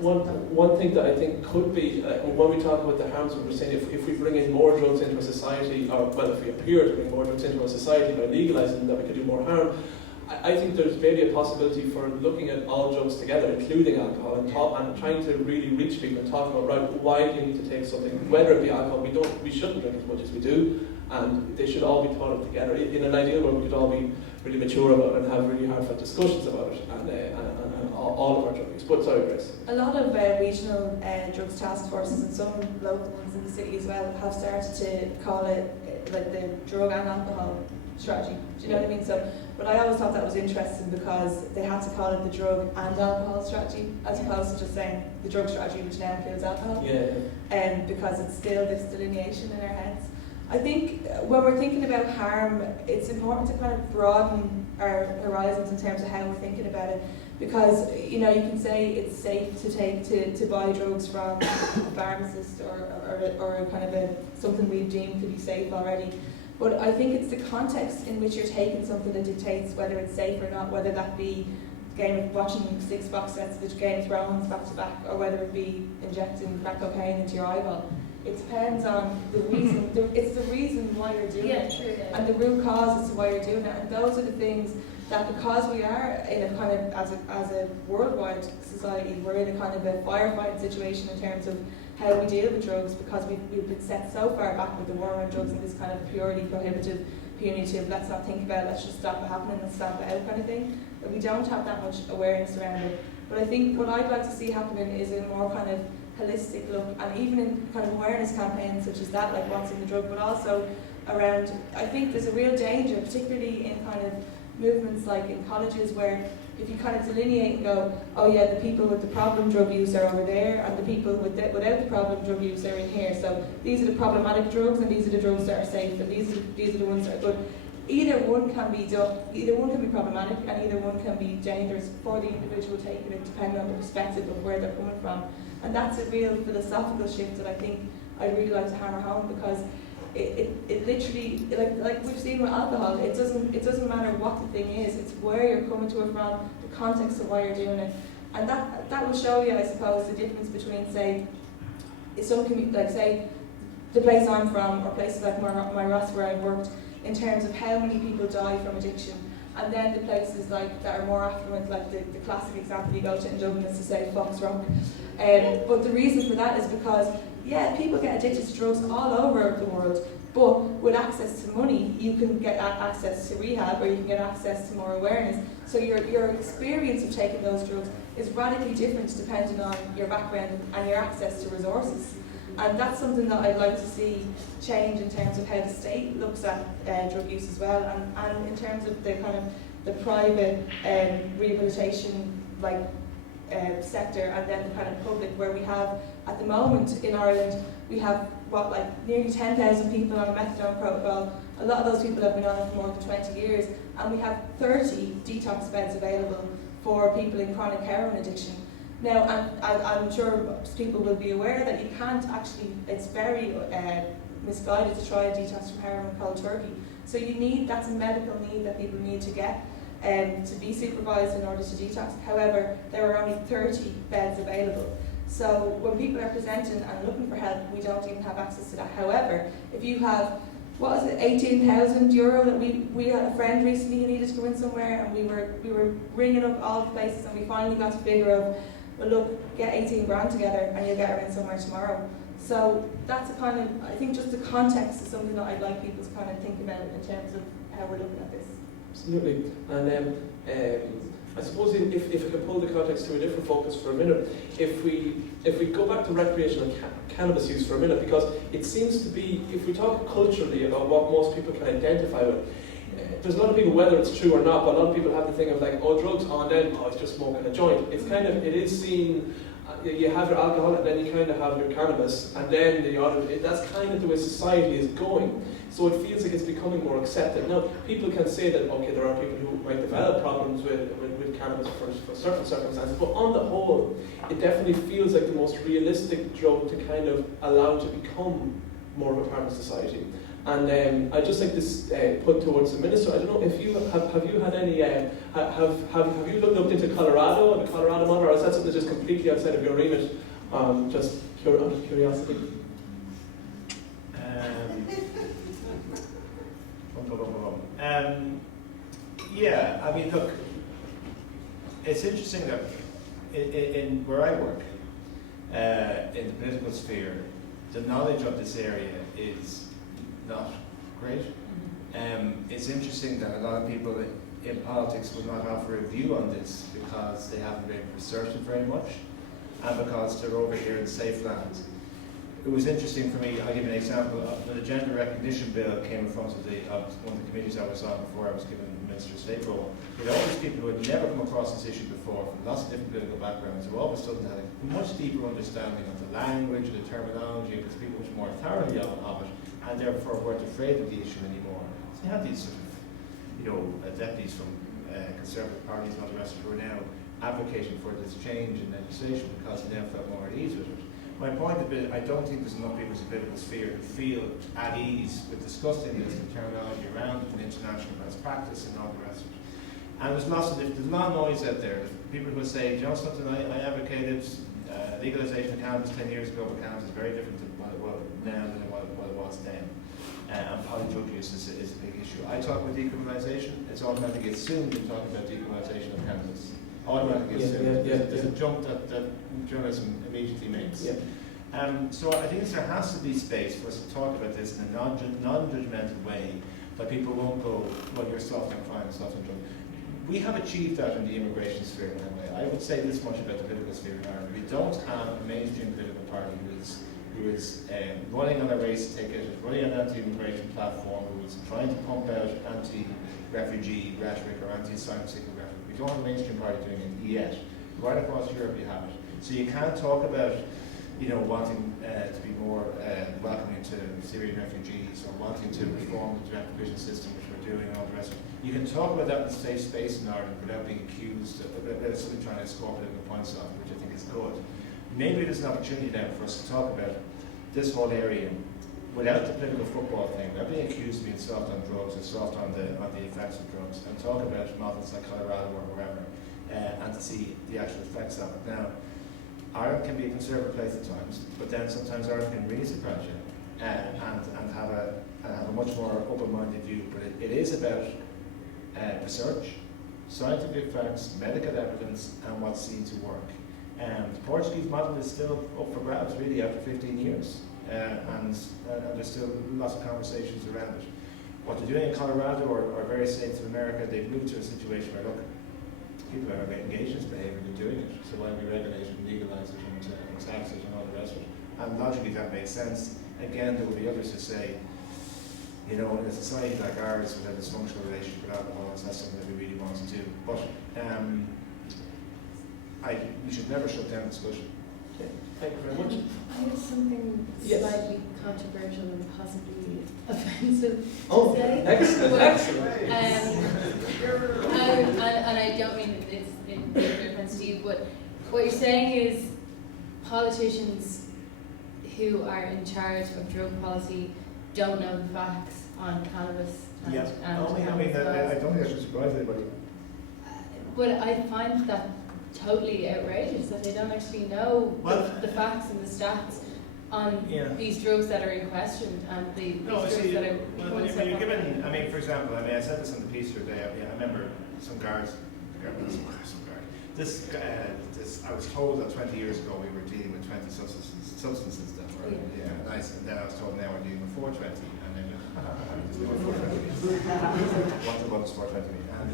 one thing that I think could be, when we talk about the harms, we're saying if we bring in more drugs into a society, or if we appear to bring more drugs into a society by legalising them, that we could do more harm. I think there's maybe a possibility for looking at all drugs together, including alcohol, and trying to really reach people and talk about, right, why do you need to take something, whether it be alcohol. We shouldn't drink as much as we do, and they should all be thought of together. In an ideal world, we could all be really mature about it and have really heartfelt discussions about it, and all of our drug use. But sorry, Grace. A lot of regional drugs task forces and some local ones in the city as well have started to call it like the drug and alcohol strategy. Do you know what I mean? So, but I always thought that was interesting because they had to call it the drug and alcohol strategy as opposed to just saying the drug strategy, which now includes alcohol. Because it's still this delineation in our heads. I think when we're thinking about harm, it's important to kind of broaden our horizons in terms of how we're thinking about it. Because you can say it's safe to buy drugs from a pharmacist or kind of something we deem to be safe already. But I think it's the context in which you're taking something that dictates whether it's safe or not, whether that be watching 6 box sets of Game of Thrones back to back, or whether it be injecting crack cocaine into your eyeball. It depends on the reason. It's the reason why you're doing it, and the root cause as to why you're doing it. And those are the things that, because we are in a kind of as a worldwide society, we're in a kind of a firefighting situation in terms of how we deal with drugs, because we've been set so far back with the war on drugs and this kind of purely prohibitive, punitive, let's not think about it, let's just stop it happening and stamp it out kind of thing, that we don't have that much awareness around it. But I think what I'd like to see happening is a more kind of holistic look, and even in kind of awareness campaigns such as that, like What's in the Drug, but also around, I think there's a real danger, particularly in kind of movements like in colleges, where if you kind of delineate and go, oh yeah, the people with the problem drug use are over there, and the people without the problem drug use are in here. So these are the problematic drugs, and these are the drugs that are safe, and these are the ones that are good. Either one can be done. Either one can be problematic, and either one can be dangerous for the individual taking it, depending on the perspective of where they're coming from. And that's a real philosophical shift that I think I'd really like to hammer home, because it literally, like we've seen with alcohol, it doesn't matter what the thing is, it's where you're coming to it from, the context of why you're doing it. And that will show you, I suppose, the difference between, say, like say, the place I'm from, or places like my Ross where I've worked, in terms of how many people die from addiction. And then the places like that are more affluent, like the classic example you go to in Dublin is to say Fox Rock. But the reason for that is because, yeah, people get addicted to drugs all over the world, but with access to money, you can get access to rehab, or you can get access to more awareness. So your experience of taking those drugs is radically different depending on your background and your access to resources. And that's something that I'd like to see change in terms of how the state looks at drug use as well, and in terms of the kind of the private rehabilitation sector, and then the kind of public, where we have at the moment in Ireland we have nearly 10,000 people on a methadone protocol. A lot of those people have been on it for more than 20 years, and we have 30 detox beds available for people in chronic heroin addiction. Now, I'm sure people will be aware that you can't actually, it's very misguided to try a detox from heroin cold turkey. So that's a medical need that people need to get to be supervised in order to detox. However, there are only 30 beds available. So when people are presenting and looking for help, we don't even have access to that. However, if you have, what was it, €18,000 that we had a friend recently who needed to go in somewhere, and we were ringing up all the places, and we finally got to figure of, well look, get 18 grand together and you'll get her in somewhere tomorrow. So that's a kind of, I think just the context is something that I'd like people to kind of think about in terms of how we're looking at this. Absolutely. And I suppose if I could pull the context to a different focus for a minute, if we go back to recreational cannabis use for a minute, because it seems to be, if we talk culturally about what most people can identify with, there's a lot of people, whether it's true or not, but a lot of people have the thing of like, oh, drugs, and then, it's just smoking a joint. It's kind of, it is seen, you have your alcohol, and then you kind of have your cannabis, and then that's kind of the way society is going. So it feels like it's becoming more accepted. Now, people can say that, okay, there are people who might develop problems with cannabis for certain circumstances, but on the whole, it definitely feels like the most realistic drug to kind of allow to become more of a part of society. And I'd just like to put towards the Minister, I don't know if you have you had any, have you looked into Colorado and the Colorado model, or is that something that's just completely outside of your remit, just out of curiosity? Yeah, I mean, look, it's interesting that in where I work, in the political sphere, the knowledge of this area is not great. It's interesting that a lot of people in politics will not offer a view on this because they haven't been researched very much, and because they're over here in safe land. It was interesting for me, I'll give you an example. When the gender recognition bill came in front of one of the committees I was on before I was given the Minister of State role, there were all these people who had never come across this issue before, from lots of different political backgrounds, who all of a sudden had a much deeper understanding of the language, the terminology, and could speak much more thoroughly of it, and therefore weren't afraid of the issue anymore. So you have these sort of, deputies from conservative parties and all the rest who are now advocating for this change in legislation because they now felt more at ease with it. My point is, I don't think there's enough people in the political sphere who feel at ease with discussing this, the terminology around it, and international best practice and all the rest of it. And there's a lot of noise out there. There's people who say, you know something, I advocated legalization of cannabis 10 years ago, but cannabis is very different to what it was now than what it was then. And polydrug use is a big issue. I talk about decriminalisation, it's automatically assumed in talking about decriminalisation of cannabis. Automatically assumed. There's a jump that journalism immediately makes. Yeah. So I think there has to be space for us to talk about this in a non-judgmental way, that people won't go, well, you're soft and fine, soft and drunk. we have achieved that in the immigration sphere in that way. I would say this much about the political sphere in Ireland. We don't have a mainstream political party who is running on a race ticket, running on an anti-immigration platform, who is trying to pump out anti-refugee rhetoric or anti-asylum seeker rhetoric. We don't have a mainstream party doing it yet. Right across Europe you have it. So you can't talk about, wanting to be more welcoming to Syrian refugees, or wanting to reform the direct provision system, which we're doing, and all the rest of it. You can talk about that in a safe space in Ireland without being accused of something trying to score political points off, which I think is good. Maybe there's an opportunity now for us to talk about this whole area without the political football thing, without being accused of being soft on drugs or soft on the effects of drugs, and talk about models like Colorado or wherever, and to see the actual effects of it. Now, Ireland can be a conservative place at times, but then sometimes Ireland can really surprise you and have a much more open-minded view. But it is about research, scientific facts, medical evidence, and what's seen to work. The Portuguese model is still up for grabs, really, after 15 years, and there's still lots of conversations around it. What they're doing in Colorado or various states of America, they've moved to a situation where, look, people are engaged in this behaviour, they're doing it, so why we regulate it and legalise it and tax it and all the rest of it? And logically that makes sense. Again, there will be others who say, in a society like ours with a dysfunctional relationship with alcohol, it's not something that we really want to do. But you should never shut down discussion. Okay. Thank you very much. I have something slightly controversial and possibly offensive Oh, to say. excellent, excellent. And I don't mean it's in offense to you, but what you're saying is politicians who are in charge of drug policy don't know the facts on cannabis and, Yeah. and I don't think that should surprise anybody. But I find that totally outrageous that they don't actually know the facts and the stats on these drugs that are in question and these drugs that are when you're given, for example, I said this on the piece the other day. I remember some guards. I was told that 20 years ago we were dealing with 20 substances that were nice, and then I was told now we're dealing with 420, and then just know what 420 means. What does 420 mean? And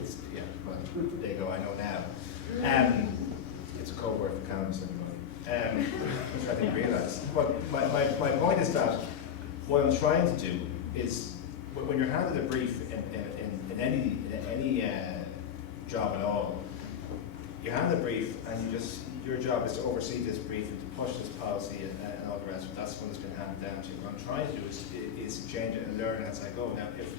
it's well, there you go. I know now. It's a code word for cannabis, everybody. Which I didn't realise. But my point is that what I'm trying to do is, when you're handed a brief in any job at all, you hand a brief and your job is to oversee this brief and to push this policy and all the rest of it. That's what it's been handed down to. What I'm trying to do is change it and learn as I go. Now, if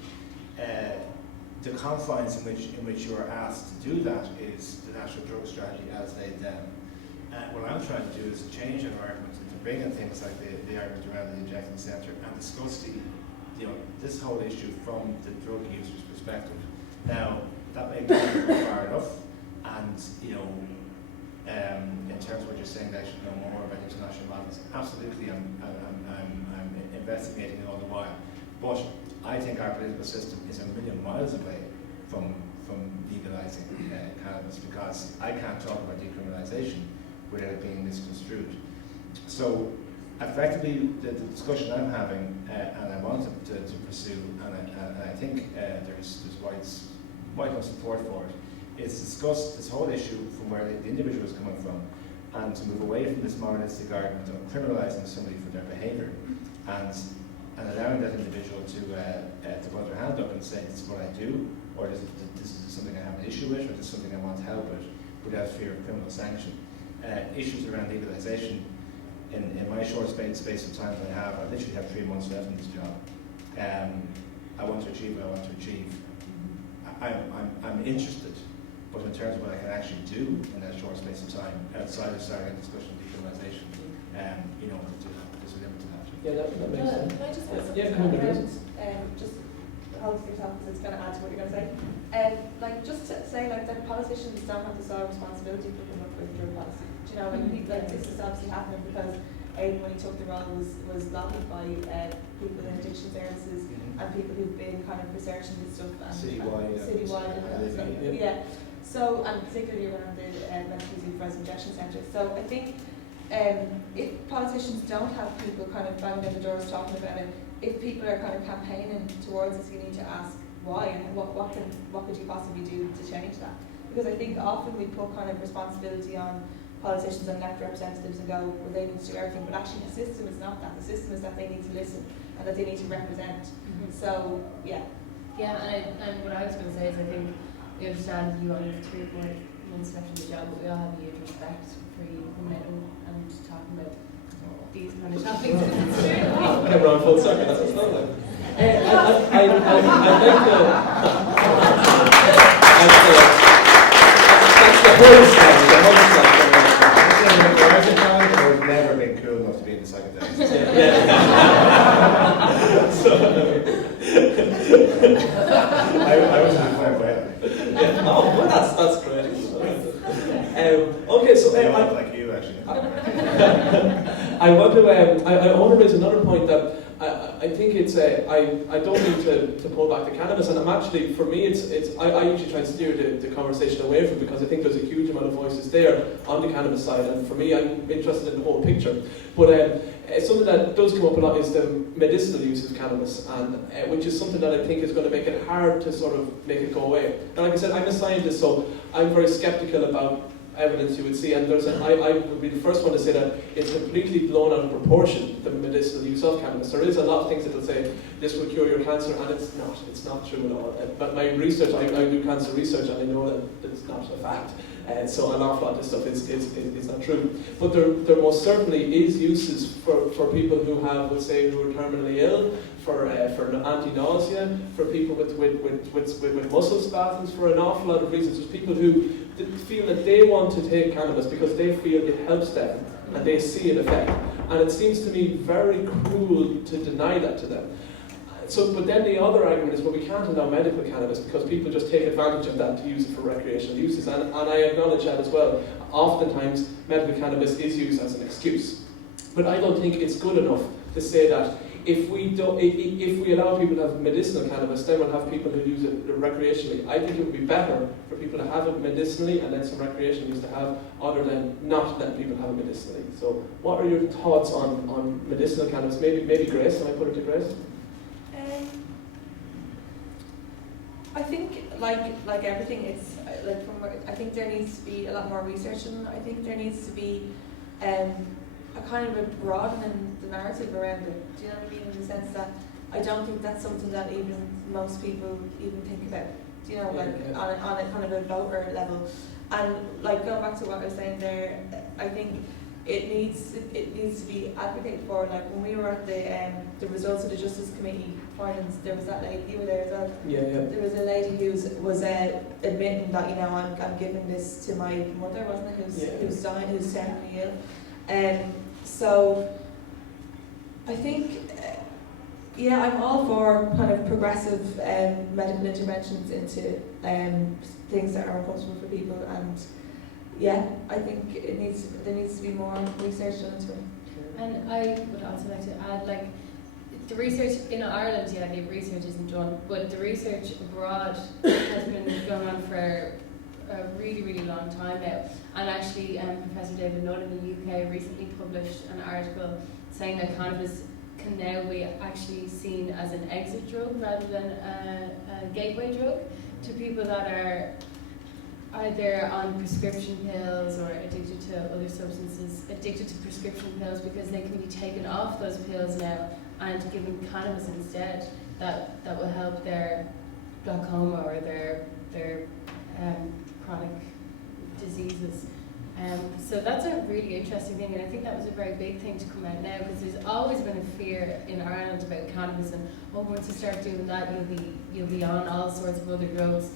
the confines in which you are asked to do that is the national drug strategy as laid down. What I'm trying to do is change an argument and to bring in things like the argument around the injecting centre and discuss this whole issue from the drug user's perspective. Now, that may be far enough, and in terms of what you're saying, that I should know more about international models. Absolutely, I'm investigating it all the while. But I think our political system is a million miles away from legalising cannabis, because I can't talk about decriminalisation without it being misconstrued. So effectively, the discussion I'm having, and I want to pursue, and I think there's wide enough support for it, is to discuss this whole issue from where the individual is coming from, and to move away from this moralistic argument of criminalising somebody for their behaviour, and allowing that individual to put their hand up and say, this is what I do, or this is something I have an issue with, or this is something I want to help with, without fear of criminal sanction. Issues around legalisation, in my short space of time that I literally have 3 months left in this job. I want to achieve what I want to achieve. I'm interested, but in terms of what I can actually do in that short space of time, outside of starting a discussion of decriminalisation, there's a limit to that. Yeah, that makes sense. Can I just put something Yeah, around, just hold to yourself because it's going to add to what you're going to say. Just to say, that politicians don't have the sole responsibility for coming up with drug policy. Do you know, this is obviously happening because Aodháin, when he took the role, was lobbied by people in addiction services and people who've been kind of researching this stuff and citywide and yeah. So, and particularly around the medical disease for injection centres. So I think if politicians don't have people kind of banging down the doors talking about it, if people are kind of campaigning towards us, you need to ask why and what could you possibly do to change that? Because I think often we put kind of responsibility on politicians and elected representatives and go, well, they need to do everything, but actually the system is not that. The system is that they need to listen and that they need to represent. So, yeah. Yeah, and what I was going to say is I think we understand you only have 3 or 4 months left in the job, but we all have a huge respect for you coming out and talking about these kind of topics. It's true. Came around full circle, that's what it's not like. That's the whole side. I've never been cool enough to be in the psychedelics. I was in quite well. Yeah. Oh, well, that's great. Okay, so like you actually. I want to raise another point that I think it's I don't need to pull back the cannabis, and I'm actually, for me, I usually try and steer the conversation away from it because I think there's a huge amount of voices there on the cannabis side, and for me, I'm interested in the whole picture. But something that does come up a lot is the medicinal use of cannabis, and which is something that I think is going to make it hard to sort of make it go away. And like I said, I'm a scientist, so I'm very skeptical about evidence you would see, and I would be the first one to say that it's completely blown out of proportion, the medicinal use of cannabis. There is a lot of things that will say this will cure your cancer, and it's not true at all. But my research, I do cancer research, and I know that it's not a fact. So an awful lot of this stuff is not true. But there most certainly is uses for people who have, let's say, who are terminally ill, for anti-nausea, for people with muscle spasms, for an awful lot of reasons. There's people who feel that they want to take cannabis because they feel it helps them and they see an effect. And it seems to me very cruel to deny that to them. But then the other argument is, well, we can't allow medical cannabis because people just take advantage of that to use it for recreational uses. And I acknowledge that as well. Oftentimes, medical cannabis is used as an excuse. But I don't think it's good enough to say that if we allow people to have medicinal cannabis, then we'll have people who use it recreationally. I think it would be better for people to have it medicinally and then some recreational use to have, other than not letting people have it medicinally. So, what are your thoughts on medicinal cannabis? Maybe Grace. Can I put it to Grace? I think, like everything, it's like I think there needs to be a lot more research, and I think there needs to be a kind of a broadening the narrative around it. Do you know what I mean? In the sense that I don't think that's something that even most people even think about. Do you know, on a kind of a voter level, and like going back to what I was saying there, I think it needs to be advocated for. Like when we were at the results of the Justice Committee findings, there was that lady, you were there as well. Yeah. There was a lady who was admitting that, you know, I'm giving this to my mother, wasn't it? Who's dying, who's terminally ill. So I think, I'm all for kind of progressive medical interventions into things that are uncomfortable for people, and I think there needs to be more research done into it. And I would also like to add, like, the research in Ireland, the research isn't done, but the research abroad has been going on for a really, really long time now. And actually, Professor David Nutt in the UK recently published an article saying that cannabis can now be actually seen as an exit drug rather than a gateway drug to people that are either on prescription pills or addicted to other substances, addicted to prescription pills, because they can be taken off those pills now and given cannabis instead. That will help their glaucoma or their chronic diseases. So that's a really interesting thing, and I think that was a very big thing to come out now, because there's always been a fear in Ireland about cannabis, and once you start doing that, you'll be on all sorts of other drugs.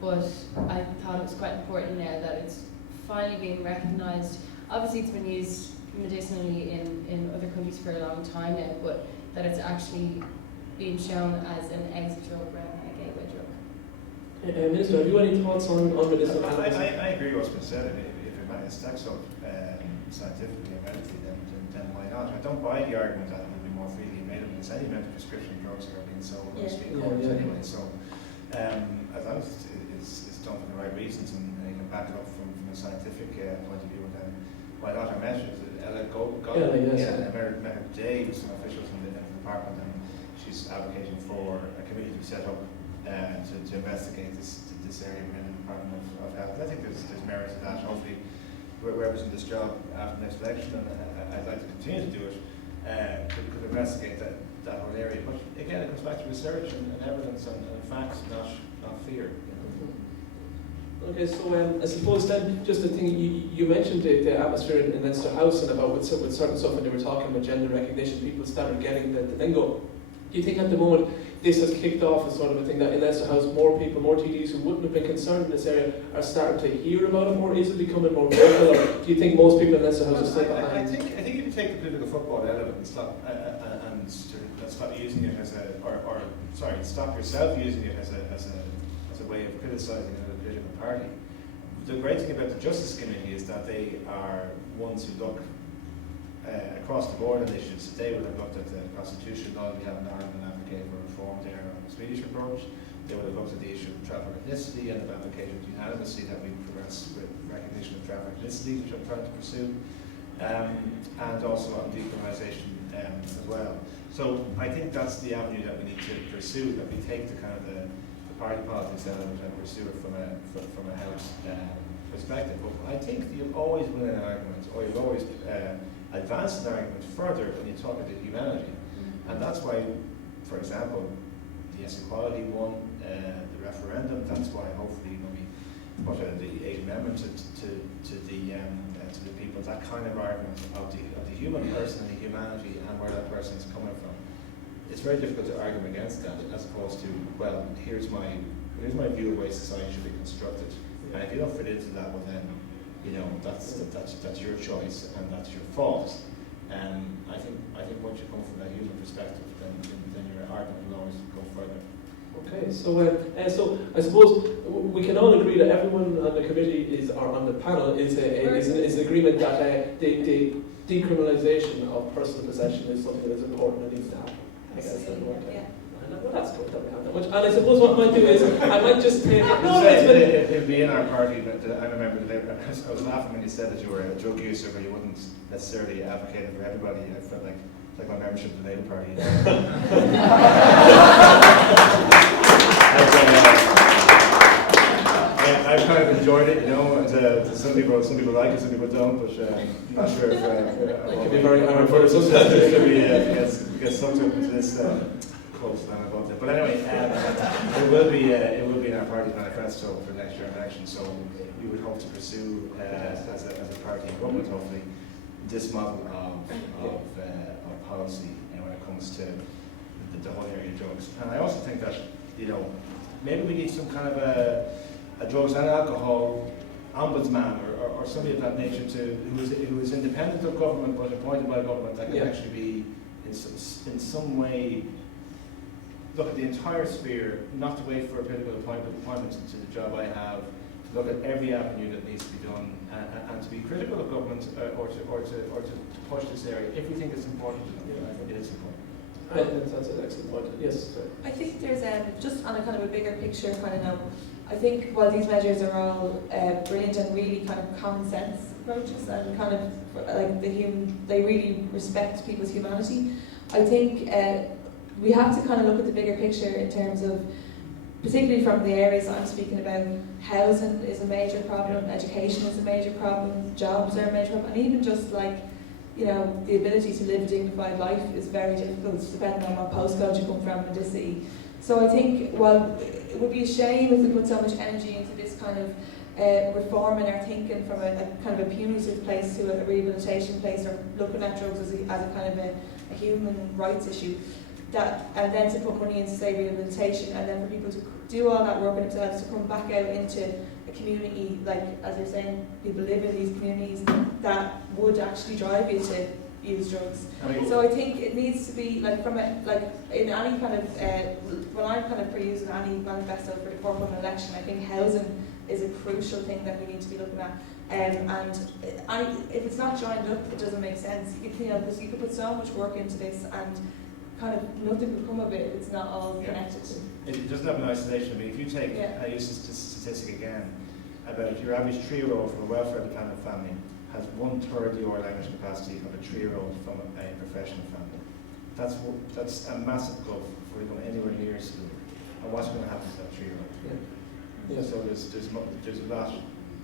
But I thought it was quite important now that it's finally being recognised. Obviously, it's been used medicinally in other countries for a long time now, but that it's actually being shown as an exit drug rather than a gateway drug. Minister, have you any thoughts on medicinal cannabis? I agree with what's been said. If it stacks up scientifically and medically, then why not? I don't buy the argument that it will be more freely available. It's any amount of prescription drugs that are being sold on street corners anyway. So, as long as it's done for the right reasons and you can back it up from a scientific point of view, then why not? I mentioned Ella Medical Day with some officials in the department, and she's advocating for a committee to be set up to investigate this area within the Department of Health. I think there's merit to that. Hopefully, whoever's in this job after the next election, and I'd like to continue to do it, could investigate that whole area. But again, it comes back to research and evidence and facts, not fear. Okay, so I suppose then, just the thing, you mentioned the atmosphere in Leinster House and about with certain stuff when they were talking about gender recognition, people started getting the lingo. Do you think at the moment this has kicked off as sort of a thing that in Leinster House more people, more TDs who wouldn't have been concerned in this area are starting to hear about it more? Is it becoming more vocal, or do you think most people in Leinster House are still behind? I think if you take the political football element and stop using it as stop yourself using it as a way of criticising another political party. The great thing about the Justice Committee is that they are ones who look across the board on issues. They would have looked at the constitutional law we have in Ireland and advocated for reform there on the Swedish approach. They would have looked at the issue of traffic ethnicity and have advocated unanimously that we progress with recognition of traffic ethnicity, which I'm trying to pursue, and also on decriminalisation as well. So I think that's the avenue that we need to pursue, that we take the kind of the party politics element and pursue it from a House perspective. But I think you'll always win an argument, or you'll always advance an argument further when you talk about humanity. And that's why, for example, the yes equality one, the referendum, that's why hopefully when we put the 8th Amendment to the people, that kind of argument of the human person and the humanity and where that person is coming from. It's very difficult to argue against that, as opposed to, well, here's my view of the way society should be constructed, and if you don't fit into that, well then, that's your choice and that's your fault. And I think once you come from that human perspective, then your argument will always go further. Okay, so I suppose we can all agree that everyone on the committee or on the panel is in agreement that the decriminalisation of personal possession is something that is important and needs to happen. I guess that's what well, that's good that we have that much. And I suppose what I might do is I might just take it'll be in our party, but I remember I was laughing when you said that you were a drug user, but you wouldn't necessarily advocate it for everybody. I felt like my membership in the Labour Party. I've kind of enjoyed it, and some people like it, some people don't, but I'm not sure if it can be very hard for us to get sucked up into this close line about it. But anyway, it will be in our party manifesto for next year election. So we would hope to pursue as a party in government, hopefully, this model of policy when it comes to the whole area of drugs. And I also think that maybe we need some kind of a drugs and alcohol ombudsman or somebody of that nature who is independent of government but appointed by government, that can actually be in some way look at the entire sphere, not to wait for a political appointment to the job I have, to look at every avenue that needs to be done, and to be critical of government or to push this area if we think it's important. It is important. That's an excellent point. Yes. Sorry. I think there's just on a kind of a bigger picture kind of note. I think while these measures are all brilliant and really kind of common sense approaches and kind of like they really respect people's humanity, I think we have to kind of look at the bigger picture in terms of, particularly from the areas I'm speaking about, housing is a major problem, education is a major problem, jobs are a major problem, and even just like, the ability to live a dignified life is very difficult depending on what postcode you come from in this city. So I think, while it would be a shame if we put so much energy into this kind of reform in our thinking from a kind of a punitive place to a rehabilitation place, or looking at drugs as a kind of a human rights issue, and then to put money into, say, rehabilitation, and then for people to do all that work on themselves, to come back out into a community, like, as you're saying, people live in these communities, that would actually drive you to use drugs. So I think it needs to be, like, in any kind of, when I'm kind of for using any manifesto for the forthcoming election, I think housing is a crucial thing that we need to be looking at. And if it's not joined up, it doesn't make sense. Because you could put so much work into this and kind of nothing will come of it if it's not all connected. It doesn't happen in isolation. I mean, if you take, I use this statistic again, about your average 3-year-old from a welfare-dependent family has 1/3 the oral language capacity of a 3-year-old from a professional family. that's a massive gulf for going anywhere near school. And what's going to happen to that 3-year-old? Yeah. So there's a lot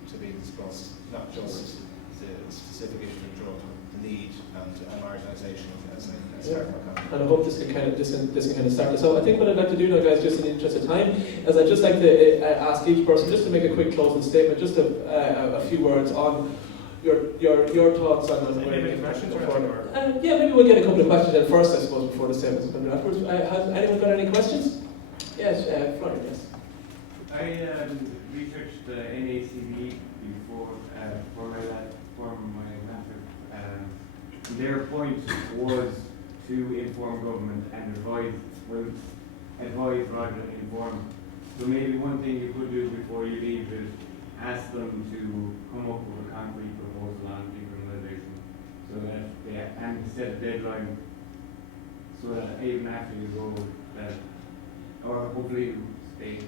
to be discussed, not just the specific issue of drug, the need and marginalisation as part of our country. And I hope this can kind of start this out. I think what I'd like to do now, guys, just in the interest of time, is I'd just like to ask each person just to make a quick closing statement, just a few words on your thoughts on where Any questions or yeah, maybe we'll get a couple of questions in first, I suppose, before the statements come afterwards. Has anyone got any questions? Yes, Florian, yes. I researched NACB before for my master. Their point was to inform government and advise rather than inform. So maybe one thing you could do before you leave is ask them to come up with a concrete proposal on decriminalisation, so that and set a deadline, so that even after you go, that or hopefully stay.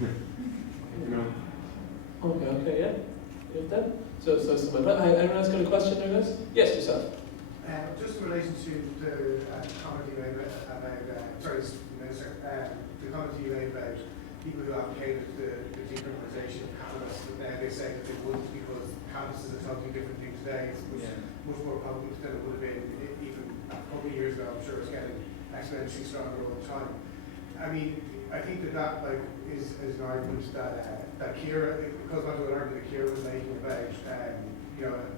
You know. Okay, yeah. You have that? So anyone else got a question there, guys? Yes, yourself. Just in relation to the comment you made about, Minister, the comment you made about people who advocated the decriminalisation of cannabis, but now they say that they wouldn't because cannabis is a totally different thing today. It's much more potent than it would have been even a couple of years ago. I'm sure it's getting exponentially stronger all the time. I mean, I think that is an argument that Ciara, because of an argument that Ciara was making about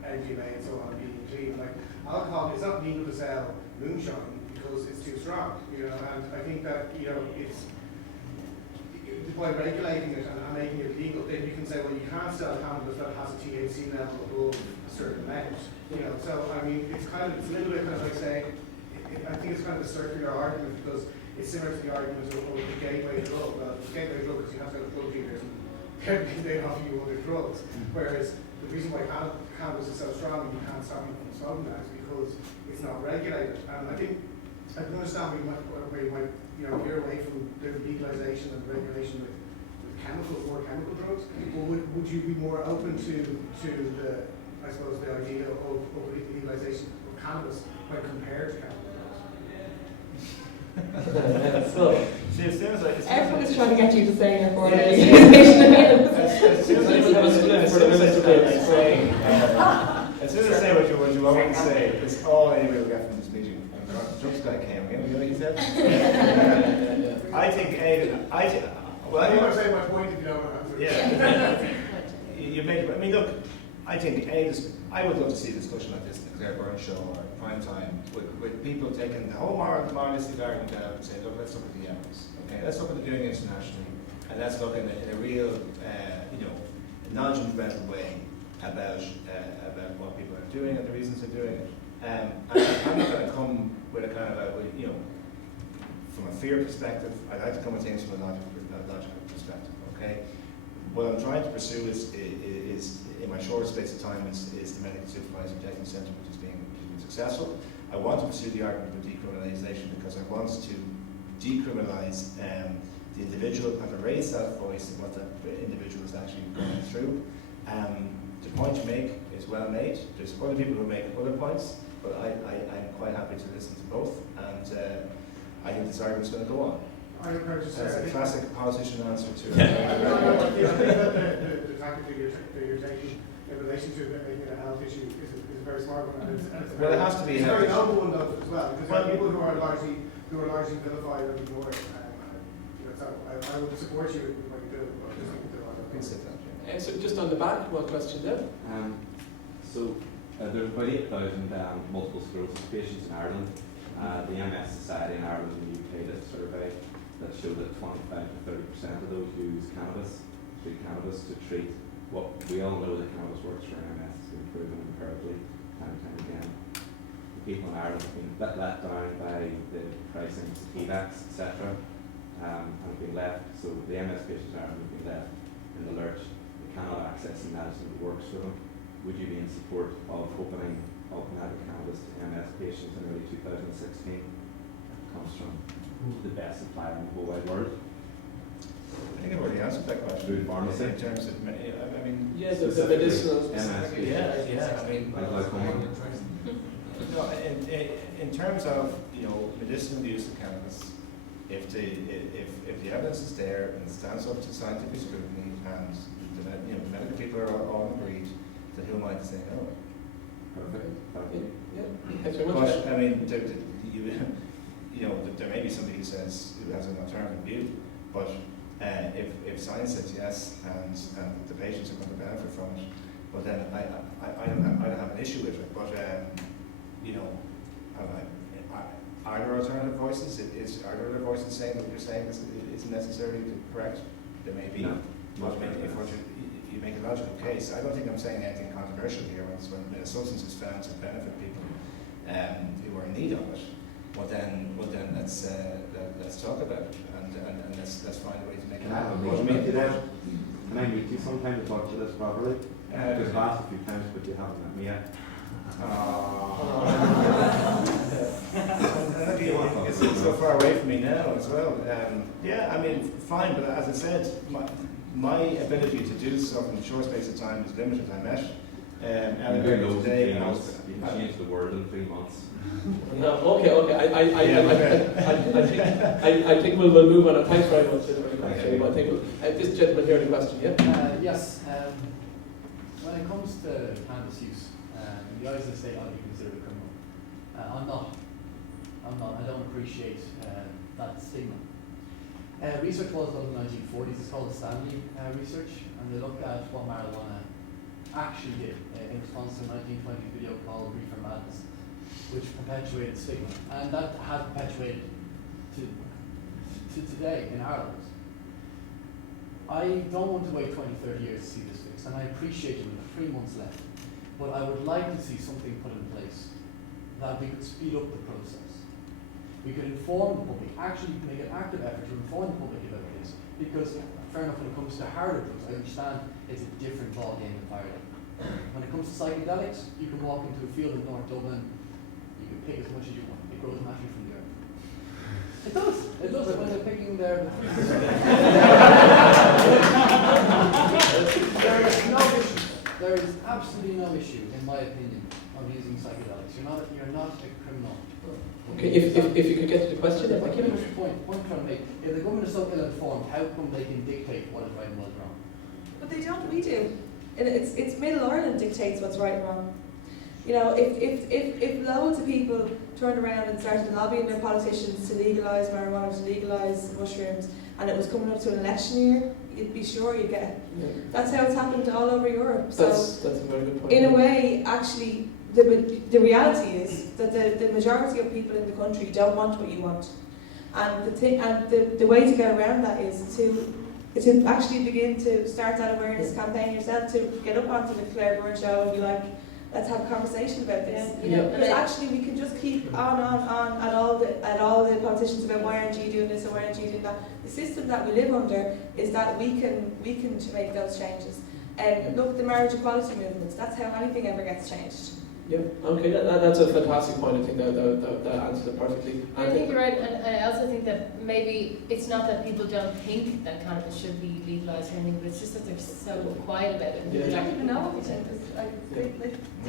MDMA and so on being clean. Like alcohol, it's not legal to sell moonshine because it's too strong. And I think that it's by regulating it and making it legal, then you can say, well, you can't sell cannabis that has a THC level above a certain amount. So I mean, it's a little bit kind of like saying, I think it's kind of a circular argument because it's similar to the argument of the gateway drug. Well, it's a gateway drug because you have to have drug dealers and they offer you other drugs. Whereas the reason why cannabis is so strong and you can't stop people from smoking that is because it's not regulated. And I think I can understand where you might veer away from the legalization and regulation with more chemical drugs. Or would you be more open to the, I suppose, the idea of legalization of cannabis when compared to chemical drugs? So, See, as soon as Everyone is trying to get you to say your board. as soon as I say what you want me to say, it's all anybody will get from this meeting. And the drugs guy came again, you know what he said? I think I think I'm saying my point if you don't want to. Yeah. You make. I mean, look. I think I would love to see a discussion like this in the Claire Byrne show or prime time with people taking the whole moralistic argument out and saying, look, let's look at the evidence. Okay, let's look at the doing internationally, and let's look in a real, non-judgmental way about what people are doing and the reasons they're doing it. I'm not going to come with a kind of from a fear perspective. I'd like to come at things from a logical perspective. Okay, what I'm trying to pursue is in my short space of time is the medical supervised injection centre, which is being successful. I want to pursue the argument of decriminalisation because I want to decriminalise the individual and to raise that voice of what that individual is actually going through. The point you make is well made. There's other people who make other points, but I'm quite happy to listen to both, and I think this argument's going to go on. That's a classic politician answer to it. I think that the tactic that you're taking in relation to a health issue is a very smart one. And it's Well, it has to be a a health very issue. noble one though as well, because there are people who are largely vilified and ignored. So I would support you with what you do. But I just think that Please sit down, Jim. and so just on the back, one question there. There's about 8,000 multiple sclerosis patients in Ireland. The MS Society in Ireland and the UK did a survey that showed that 25 to 30% of those use cannabis to treat what we all know that cannabis works for MS. It's been proven empirically time and time again. The people in Ireland have been let down by the pricing of THEATREclub, etc. And have been left, so the MS patients in Ireland have been left in the lurch. They cannot access the medicine that works for them. Would you be in support of opening up medical cannabis to MS patients in early 2016? Comes from the best supplier in the whole wide world. I think I've already answered that question. Food pharmacy. In terms of, I mean, Yeah, the medicinal. yeah. I mean, No, in terms of medicinal use of cannabis, if the evidence is there and stands up to scientific scrutiny, and the medical people are all agreed, then who am I to say no? Perfect. Thank you. Yeah. Thanks very much. But I mean, there may be somebody who has an alternative view, but if science says yes and the patients are going to benefit from it, well then I don't have an issue with it. But are there alternative voices? Are there other voices saying what you're saying isn't necessarily correct? There may be. No. But if you make a logical case, I don't think I'm saying anything controversial here. When a substance is found to benefit people who are in need of it, well then let's talk about it and let's find a way to make it Can I have a happen. meeting with you then? Can I meet you sometime to talk to this properly? I've asked a few times, but you haven't met me yet. It's so far away from me now as well. Yeah, I mean, fine, but as I said, my ability to do stuff in a short space of time is limited. I met Ellen today, and you can change the world in 3 months. No, okay. I think we'll move on. Thanks very much. I think this gentleman here had a question. Yeah. Yes. When it comes to cannabis use, in the eyes of the state, I'll be considered a criminal. I'm not. I don't appreciate that stigma. Research was done in the 1940s. It's called the Stanley research, and they looked at what marijuana actually did in response to a 1920 video called Reefer Madness, which perpetuated stigma, and that has perpetuated to today in Ireland. I don't want to wait 20, 30 years to see this fixed, and I appreciate it with 3 months left, but I would like to see something put in place that we could speed up the process. We could inform the public, actually make an active effort to inform the public about this, because fair enough, when it comes to harder drugs, I understand it's a different ballgame entirely. When it comes to psychedelics, you can walk into a field in North Dublin, you can pick as much as you want. It grows naturally from the earth. It does. It does. When they're picking their there is no issue. There is absolutely no issue, in my opinion, of using psychedelics. You're not a criminal. Okay, if you could get to the question, if I can. Point I'm trying to make. If the government is so ill-informed, how come they can dictate what is right and what is wrong? But they don't. We do. It's Middle Ireland dictates what's right and wrong. If loads of people turned around and started lobbying their politicians to legalise marijuana, to legalise mushrooms, and it was coming up to an election year, you'd be sure you'd get it. Yeah. That's how it's happened all over Europe. That's a very good point. In a way, actually, the reality is that the majority of people in the country don't want what you want, and the way to get around that is to actually begin to start that awareness campaign yourself, to get up onto the Claire Byrne show and be like, let's have a conversation about this. Yeah. Because actually we can just keep on at all the politicians about why aren't you doing this or why aren't you doing that. The system that we live under is that we can make those changes. Look, the marriage equality movements, that's how anything ever gets changed. Yeah, okay, that's a fantastic point. I think that answers it perfectly. I think you're right, and I also think that maybe it's not that people don't think that cannabis should be legalised or anything, but it's just that they're so quiet about it. They don't even know anything.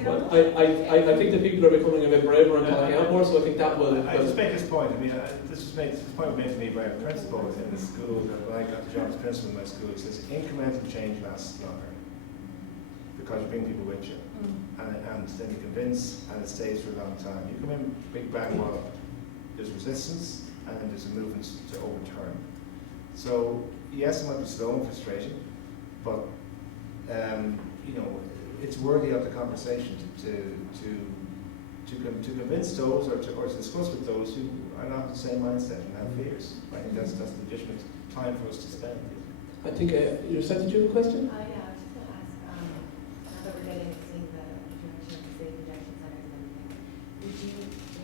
Well, I think the people are becoming a bit braver and calling out more, so I think that will. I just make this point. I mean, this point was made to me by a principal in the school. When I got the job as principal in my school, he says incremental change lasts longer because you bring people with you. And then you convince, and it stays for a long time. You come in, big bang wall, there's resistance, and then there's a movement to overturn. So yes, it might be slow and frustrating, but it's worthy of the conversation to convince those or to discuss with those who are not in the same mindset and have fears. I think that's legitimate time for us to spend. I think you said, did you have a question? Yeah, I was just going to ask, now that we're getting to see the introduction of the safe injection centers and everything, do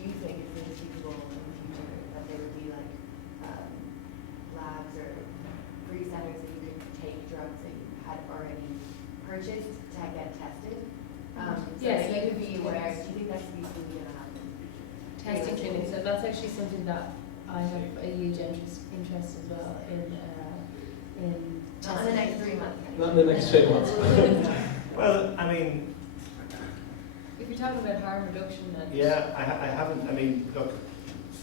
you think it's achievable in the future that there would be like labs or free centers that you could take drugs that you had already purchased to get tested? Yes. So you could be aware. Do you think that's going to happen? Testing training, so that's actually something that I have a huge interest as well in Not in the next 3 months. Not in the next 3 months. Well, I mean, if you're talking about harm reduction, then Yeah, I haven't. I mean, look,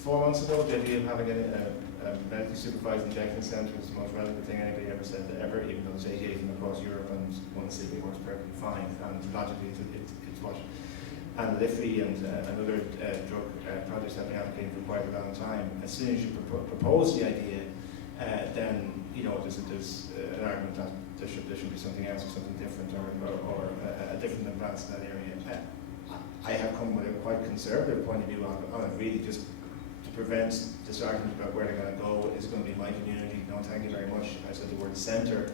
4 months ago, the idea of having a medically supervised injecting centre was the most relevant thing anybody ever said ever, even though there's 88 of them across Europe and one city works perfectly fine. And logically, it's what. And LIFI and other drug projects have been advocating for quite a long time. As soon as you propose the idea, then there's an argument that there should be something else or something different or a different advance in that area. I have come with a quite conservative point of view on it, really just to prevent this argument about where they're going to go. Is going to be my community? No, thank you very much. I said the word centre,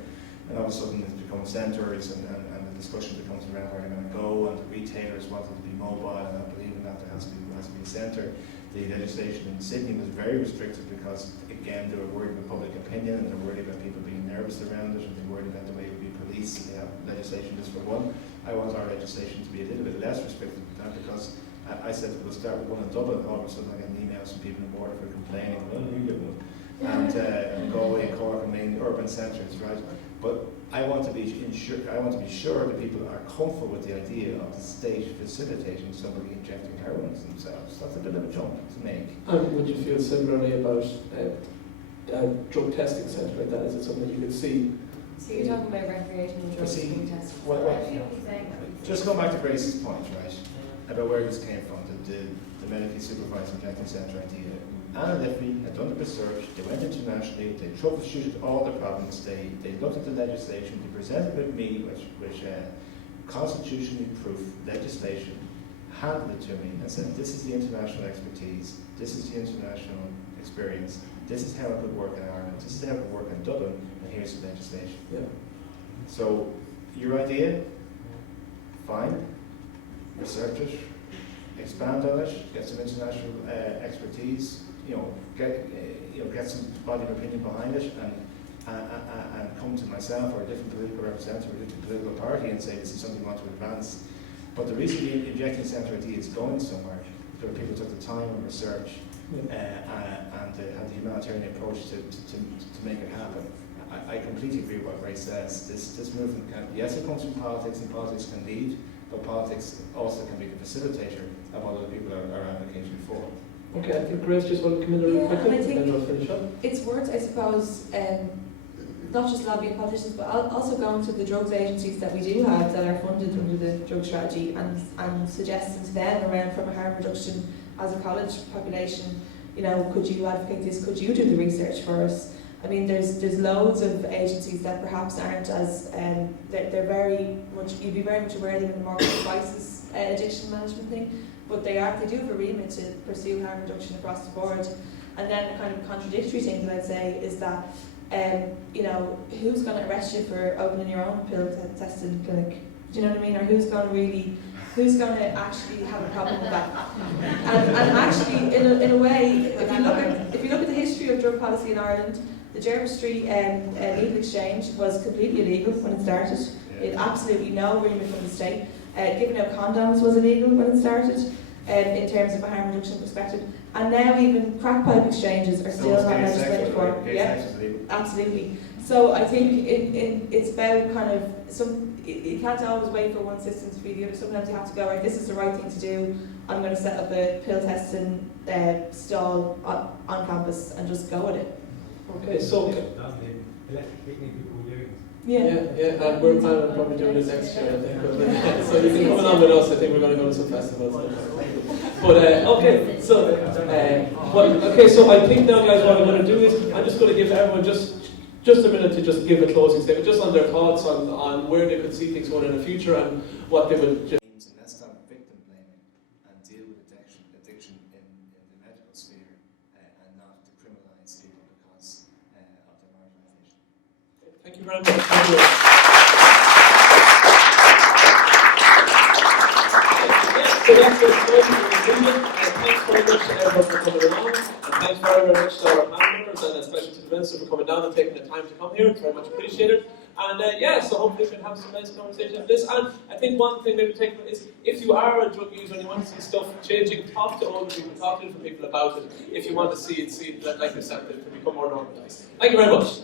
and all of a sudden it's become centres, and the discussion becomes around where they're going to go, and the retailers want them to be mobile, and I believe in that there has to be a centre. The legislation in Sydney was very restrictive because, again, they were worried about public opinion, and they're worried about people being nervous around it, and they're worried about the way it would be policed, and they have legislation just for one. I want our legislation to be a little bit less restrictive than that, because I said we'll start with one in Dublin, all of a sudden I get emails from people in the border for complaining, well, you get one. And Galway, Cork, and main urban centres, right? But I want to be sure that people are comfortable with the idea of the state facilitating somebody injecting heroin themselves. That's a bit of a jump to make. And would you feel similarly about a drug testing centre like that? Is it something that you could see? So you're talking about recreational drugs being tested? Just going back to Grace's point, right, about where this came from, the medically supervised injecting centre idea. Anna Liffey had done the research, they went internationally, they troubleshooted all the problems, they looked at the legislation, they presented with me which constitutionally proof legislation, handed it to me and said, this is the international expertise, this is the international experience, this is how it could work in Ireland, this is how it could work in Dublin, and here's the legislation. Yeah. So, your idea, fine, research it, expand on it, get some international expertise, get some body of opinion behind it, and come to myself or a different political representative or a different political party and say this is something we want to advance. But the reason the injecting centre idea is going somewhere, there are people who took the time and research and had the humanitarian approach to make it happen. I completely agree with what Ray says. This movement can, yes, it comes from politics, and politics can lead, but politics also can be the facilitator of what other people are advocating for. Okay, I think Grace just want to come in really quickly, and then we'll finish up. It's worth, I suppose, not just lobbying politicians, but also going to the drugs agencies that we do have that are funded under the drug strategy and suggesting to them around from a harm reduction as a college population, could you advocate this, could you do the research for us? I mean, there's loads of agencies that perhaps aren't as, they're very much, you'd be very much aware of them in the market devices addiction management thing, but they do have a remit to pursue harm reduction across the board. And then a kind of contradictory thing that I'd say is that, who's going to arrest you for opening your own pill testing clinic? Do you know what I mean? Or who's going to actually have a problem with that? And actually, in a way, if you look at the history of drug policy in Ireland, the Jervis Street legal exchange was completely illegal when it started. It had absolutely no remit from the state. Giving out condoms was illegal when it started, in terms of a harm reduction perspective. And now even crack pipe exchanges are still not legislated for. Yeah, absolutely. So I think it's about kind of you can't always wait for one system to be the other. Sometimes you have to go, right, this is the right thing to do. I'm going to set up a pill testing stall on campus and just go with it. Okay, so yeah, and we're planning on probably doing it next year, I think. So you can come along with us. I think we're going to go to some festivals. But okay, so so I think now, guys, what I'm going to do is I'm just going to give everyone just a minute to just give a closing statement, just on their thoughts on where they could see things going in the future and what they would. And let's stop victim blaming and deal with addiction in the medical sphere and not decriminalise people because of their marginalisation. Thank you very much. Thank you. So that's the story of the movement. Thanks very much to everyone for coming along. And thanks very much to our panel members and especially to the Minister for coming down and taking the time to come here. It's very much appreciated. And so hopefully we can have some nice conversation on this. And I think one thing maybe to take is if you are a drug user and you want to see stuff changing, talk to older people, talk to different people about it. If you want to see it like yourself, it can become more normalized. Thank you very much.